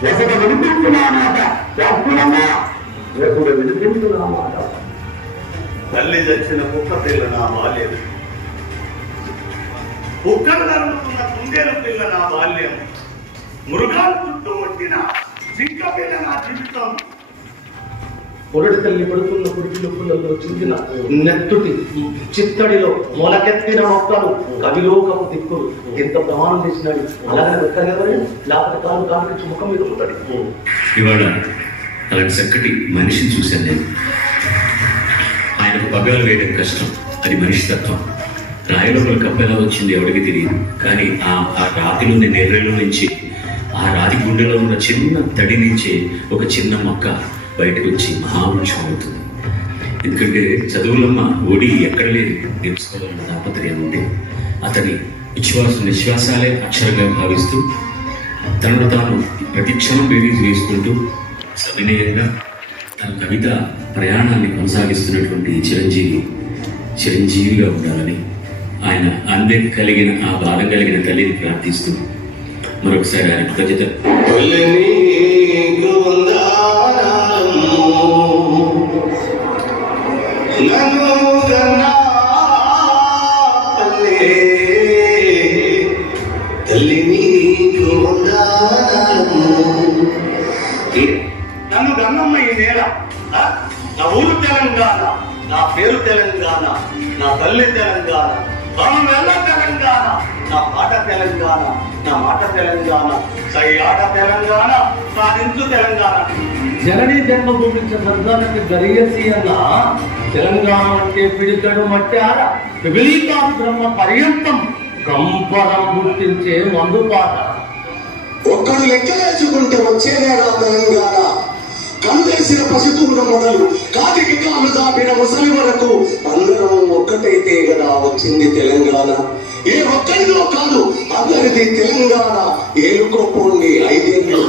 రసద వినిపించున్నామాట వ్యాప్తులమ్మా రసద వినిపించున్నామాట. తల్లి చచ్చిన కుక్క పిల్ల నా బాల్యం, కుక్కను నరుముతున్న కుందేలు పిల్ల నా బాల్యం, మృగాలు చుట్టుముట్టిన జింక పిల్ల నా జీవితం. పొరడి తల్లి పడుతున్న పురుటిలో పుల్లలో చిందిన నెత్తుటి చిత్తడిలో మొలకెత్తిన మొక్కలు కవిలోకపు దిక్కులు ఎంత ప్రమాణం చేసినాడు. అలాగే వెక్కగలరు లేకపోతే కాలు కాలు ముఖం మీద ఉంటాడు. ఇవాళ అలాంటి చక్కటి మనిషిని చూశాను నేను. ఆయనకు పగ్గాలు వేయడం కష్టం, అది మనిషి తత్వం. రాయి లోపల కప్ప ఎలా వచ్చింది ఎవరికి తెలియదు, కానీ ఆ రాతిలో నేరేలో నుంచి ఆ రాతి గుండెలో ఉన్న చిన్న తడి నుంచి ఒక చిన్న మొక్క బయటకు వచ్చి మహావృక్షం అవుతుంది. ఎందుకంటే చదువులమ్మ ఓడి ఎక్కడ లేదు నేర్చుకోవాలన్న తాపత్రయం ఉంటే అతని నిశ్వాసాలే అక్షరంగా భావిస్తూ తనను తాను ప్రతి క్షణం బేరీజ్ వేసుకుంటూ సవినయంగా తన కవిత ప్రయాణాన్ని కొనసాగిస్తున్నటువంటి చిరంజీవిగా ఉండాలని ఆయన అందరికి కలిగిన ఆ బాధ కలిగిన తల్లిని ప్రార్థిస్తూ మరొకసారి ఆయన కృతజ్ఞత. నన్ను గన్నమ్మ ఈ నేల, నా ఊరు తెలంగాణ, నా పేరు తెలంగాణ, నా తల్లి తెలంగాణ, వెళ్ళ తెలంగాణ, నా పాట తెలంగాణ, నా మాట తెలంగాణ, సై ఆట తెలంగాణ, సాధించు తెలంగాణ. జననీ జన్మభూమి స్వర్గానికి గరియసి అన్న తెలంగాణ అంటే పిడికడు మట్టార విలీకాది బ్రహ్మ పర్యంతం కంపరం గుర్తించే మందుపాట. ఒక్కడు లెక్కలేసుకుంటే వచ్చేదేరా తెలంగాణ. కందేసిన పసితూరు మొదలు కాటికి కాలు దాపిన ముసలి వరకు అందరం ఒక్కటైతే కదా వచ్చింది తెలంగాణ. ఏ ఒక్కరిదో కాదు అందరిది తెలంగాణ. ఏలుకోపోండి 5 ఏళ్ళు.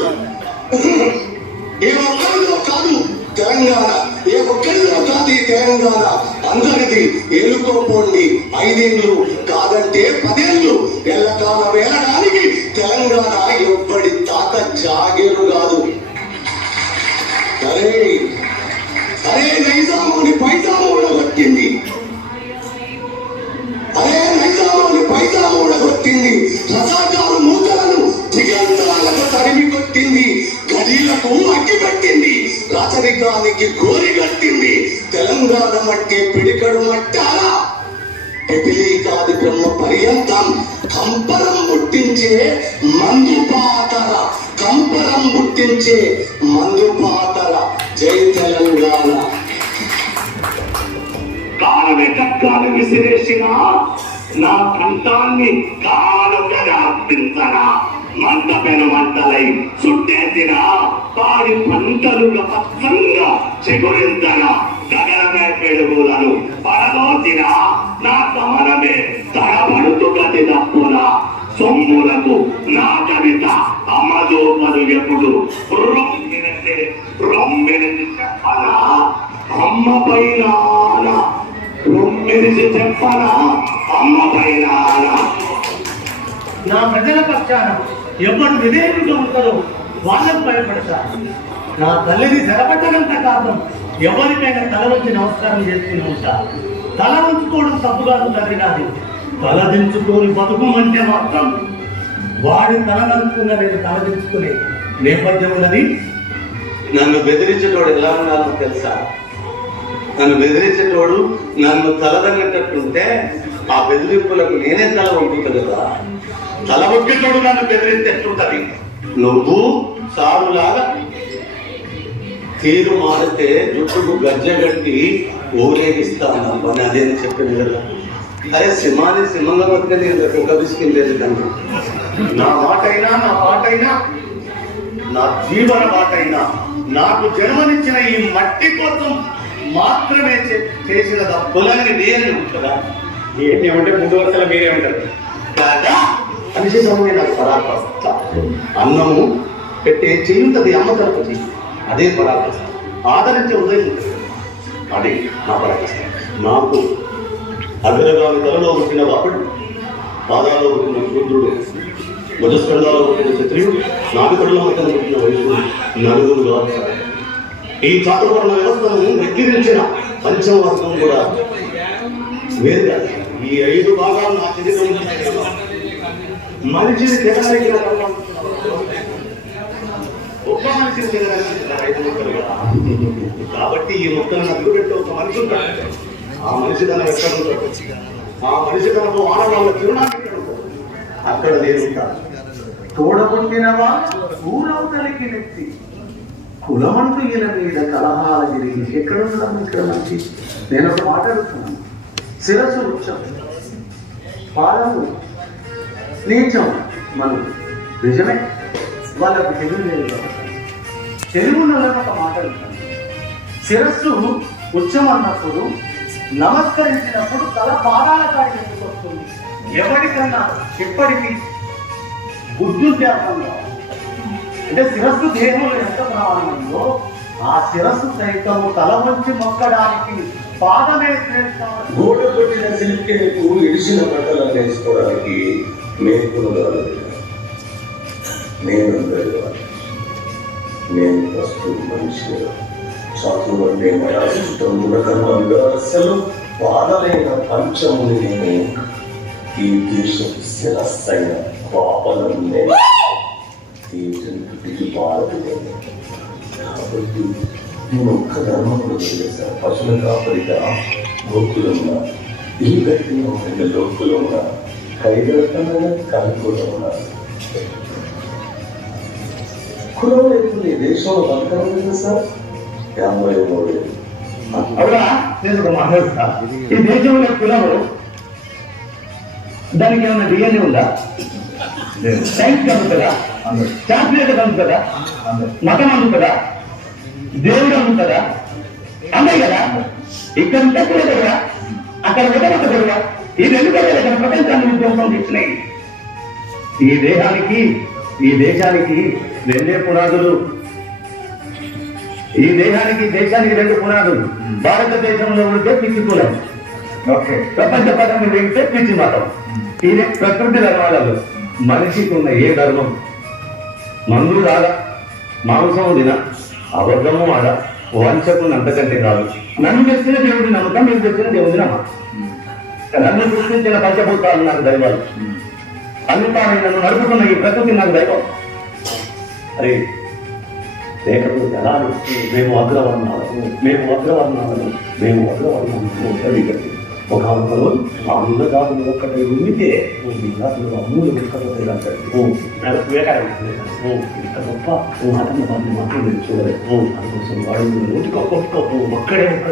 ఏ ఒక్కరిదో కాదు తెలంగాణ, ఏ ఒక్కరిదో కాదు ఈ తెలంగాణ. అందరిది ఏలుకోపోండి 5 ఏళ్ళు, కాదంటే 10 ఏళ్ళు. ఎల్లకాల వేలడానికి తెలంగాణ ఎవ్వడి తాత జాగీరు కాదు. అరే నైజాముని పైజాము ఊడగొట్టింది, రజాకారు మూతలను దిగంతరాలకు తరిమి కొట్టింది, గడీలకు అగ్గి పెట్టింది, రాచరికానికి గోరి కట్టింది. తెలంగాణ మట్టి పిడికడు మట్టారా పిపిలీకాది బ్రహ్మ పర్యంతం కంపరం ముట్టించే మందు పాతర, కంపరం ముట్టించే మందు పాతర. జై తెలంగాణ. కాలమే చక్కాలు విసిరేసిన నా కంఠాన్ని కాలుగా అర్పించనా, మంట పెను మంటలై చుట్టేసిన పాడి పంటలుగా పచ్చంగా చెగురించన, గగనమే పెడుగులను పడదోసిన నా కమలమే తడబడుతూ గది తప్పున, సొమ్ములకు నా కవిత అమ్మదోపలు ఎప్పుడు రొమ్మిని చెప్పనా, అమ్మ పైన రొమ్మిని చెప్పనా, అమ్మ పైన. నా ప్రజల పక్షాన ఎవరు విధేయులుగా ఉంటారో వాళ్ళకు భయపడతారు. నా తల్లిని జరపట్టనంత కాలం ఎవరికైనా తల వంచి నమస్కారం చేసుకుని ఉంటారు. తల వంచుకోవడం తప్పు కాదు తండ్రి కాదు, తల దించుకొని బతుకమంటే మాత్రం వాడి తలనంచుకున్న నేను తలదించుకునే నేపథ్యం ఉన్నది. నన్ను బెదిరించేటోడు ఎలా ఉన్నానో తెలుసా? నన్ను బెదిరించేటోడు నన్ను తలదన్నట్టుంటే ఆ బెదిరింపులకు నేనే తల వంపుతా కదా. తల వంకేటోడు నన్ను బెదిరించేట్టుంటది. నువ్వు సారులాగా తీరు మారితే జుట్టుకు గజ్జ కట్టి ఊరేగిస్తాను అని అదేని చెప్పిన కదా. అరే సింహాన్ని సింహంగా బతికే నేను కుక్క బిస్కింలేదు కన్నా నా మాట అయినా నా పాట అయినా నా జీవన మాట అయినా నాకు జన్మనిచ్చిన ఈ మట్టి కోసం మాత్రమే చేసిన పొలానికి నేను కదా ఏమంటే ముందు వరుసలో మీరే ఉంటారు కాదా అనిశ్చితమే నాకు పరాకాష్ట. అన్నము పెట్టే చెయ్యి ఉంటుంది అమ్మ తరపు చెయ్యి, అదే పరాకాష్ట. ఆదరించే ఉదయం ఉంటుంది, అదే నా పరాకాష్ట. నాకు అగ్రగామి తలలో పుట్టిన వాపుడు, పాదాల్లో పుట్టిన రుద్రుడు, మధుస్కంధాలో పుట్టిన క్షత్రియుడు, నాభికడలో పుట్టిన వైశ్యుడు, నలుగురు కాదు. ఈ చాతుర్వర్ణ వ్యవస్థను వెక్కిరించిన పంచమవర్గం కూడా వేరు కాదు. ఈ 5 భాగాలు నా శరీరంలో మనిషిని తినగలిగిన ఒక్క మనిషిని తినగలిగిన 5 ముక్కలుగా. కాబట్టి ఈ మొక్కలను అడ్డు పెట్టి ఒక మనిషి ఉంటాడు. ఆ మనిషి తన ఎక్కడ ఉంటాడు, ఆ మనిషి తనకు ఆడవాళ్ళ తిరునాళ్ళు ఎక్కడ ఉంటాడు, అక్కడ నేను ఉంటాను. తోడబుట్టినవా ఊరవతలికి నెత్తి కులమంటూ ఈయన మీద కలహాల గిరి ఎక్కడున్నాము ఇక్కడ మంచి. నేను ఒక మాట అడుగుతున్నాను. శిరస్సు వృక్షం, పాదము నీచం, మనం నిజమే వాళ్ళకు తెలుగు లేదు. తెలుగులో ఒక మాట అడుగుతాను. శిరస్సు ఉచ్చం అన్నప్పుడు నమస్కరించినప్పుడు తల పాదాల కాడికి ఎందుకు వస్తుంది? ఎవరికన్నా ఎప్పటికీ బుద్ధుంటే అర్థం కావాలి. అంటే శిరస్సు దేహంలో ఎంత ప్రమాణంలో ఆ శిరస్సు సైతం తల వంచి మొక్కడానికి పాదమే శ్రేష్టం. గోడ కొట్టిన శిల్పికు ఇడిసిన బట్టలను నేర్చుకోవడానికి నేను ఫస్ట్ మనిషి చాతుర్వర్ణే మయాశిష్టం గుణకర్మంగా అసలు పాదలైన పంచముని నేను ఈ దేశపు శిరస్సైన పాపలను నేను ఈ జంతుకి బాధలేదు. కాబట్టి నేను ఒక్క ధర్మంలో చేశాను. పశువుల కాపరిగా గోకులు ఉన్నా, ఈ గట్టిలో ఉన్న లోకులు ఉన్నా, కైగలకమైన కనుకూలు ఉన్నారు. కులం లేకుండా ఈ దేశంలో బతకడం లేదు సార్. 53 ఏళ్ళు. అవునా? నేను ఒక మాట్లాడుతా. ఈ దేశంలో కులము దానికి ఏమైనా డిఎన్ఏ ఉందా? సైన్స్ కలుగుతుందా? శాస్త్రీయత కలుగుతుందా? మతం అందుతుందా? దేవుడు అందుతుందా? అంతే కదా. ఇక్కడ తక్కువ కదా, అక్కడ ఉండకూడదా? ఈ 2 గంటలు ఇక్కడ ప్రపంచాన్ని ఉద్యోగం ఇచ్చినాయి. ఈ దేహానికి ఈ దేశానికి 2 పునాదులు. ఈ దేహానికి దేశానికి 2 పునాదులు. భారతదేశంలో ఉంటే పిచ్చి కులం, ఓకే. ప్రపంచ పదం వెళ్తే పిచ్చి మతం. ఇది ప్రకృతి ధర్మాలలో మనిషికి ఉన్న ఏ ధర్మం? మందు రాదా, మాంసం తిన, అబద్ధము ఆడ, వంచకుని అంతకంటే కాదు. నన్ను తెచ్చిన దేవుడిని నమ్ముతాం, మీరు తెచ్చిన దేవుడిని నమ్మ. నన్ను సృష్టించిన పంచభూతాలు నాకు దైవాలు. అంతా నన్ను నడుపుతున్న ఈ ప్రకృతి నాకు దైవం. అరే లేకపోతే ఎలా మేము అగ్రవర్ణాలను ఒక అంతలో ఆ అందజాతులు ఒక్కటే ఉండితే అసలు అమ్ములు ఒక్కటే అంటాడు. ఇంత గొప్ప మాటను వాడిని మాత్రం నేను చూడలేదు. అందుకోసం వాడు ఒక్కడే ఒక్క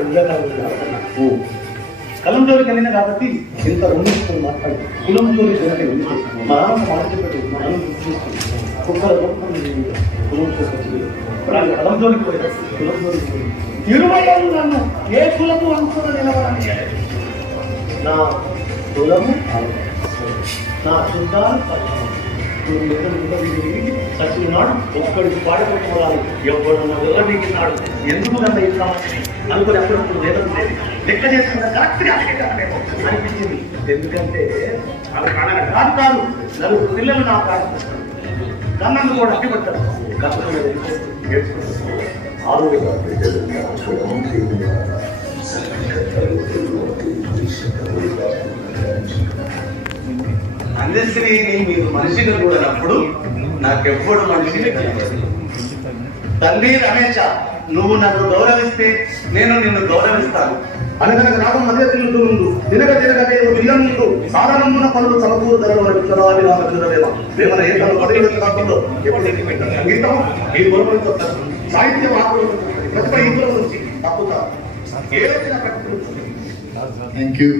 కలం జోలికి వెళ్ళిన కాబట్టి ఇంత ఉండించుకొని మాట్లాడు. కులం జోలికి వెళ్ళి ఉంది మా నాన్న మాట్లాడి మా నాన్న కుక్కలు కలం జోలికి పోయాడు. కులం జోలికి పోయి 20 ఏళ్ళు నన్ను ఏ కులము అనుకున్న నిలబడాలి. నా కులము నా చుట్టాలు సచ్చినాడు ఒక్కడికి పాడగొట్టుకోవాలి. ఎవడన్నా వెళ్ళబెట్టినాడు ఎందుకు కన్నా ఈ సమస్య అనుకుని అప్పుడప్పుడు వేదం లేదు. లెక్క చేసుకున్న కరెక్ట్గా అనిపించింది. ఎందుకంటే అది కాదు కాదు 4 పిల్లలు నా కాదు కన్నందు కూడా అడ్డుపడతారు. అందశ్రీని మీరు మనిషిగా చూడనప్పుడు నాకెవ్వడు మనిషిని కలగదు. తండ్రి రమేష, నువ్వు నన్ను గౌరవిస్తే నేను నిన్ను గౌరవిస్తాను. అనగనక రాగం మధ్య తిరుగుతూ ముందు తినగ తినగ నేను విల్లనుందు సాధారణమున పనులు సమకూరు ధరలు విప్లవాది రామచంద్రదేవ వేమన ఏ తన పదవి కాకుండా ఎప్పుడు సంగీతం ఈ గౌరవంతో సాహిత్యం ఆకులు ప్రతిభ ఇందులో నుంచి తప్పుతారు. ఏ థ్యాంక్ యూ.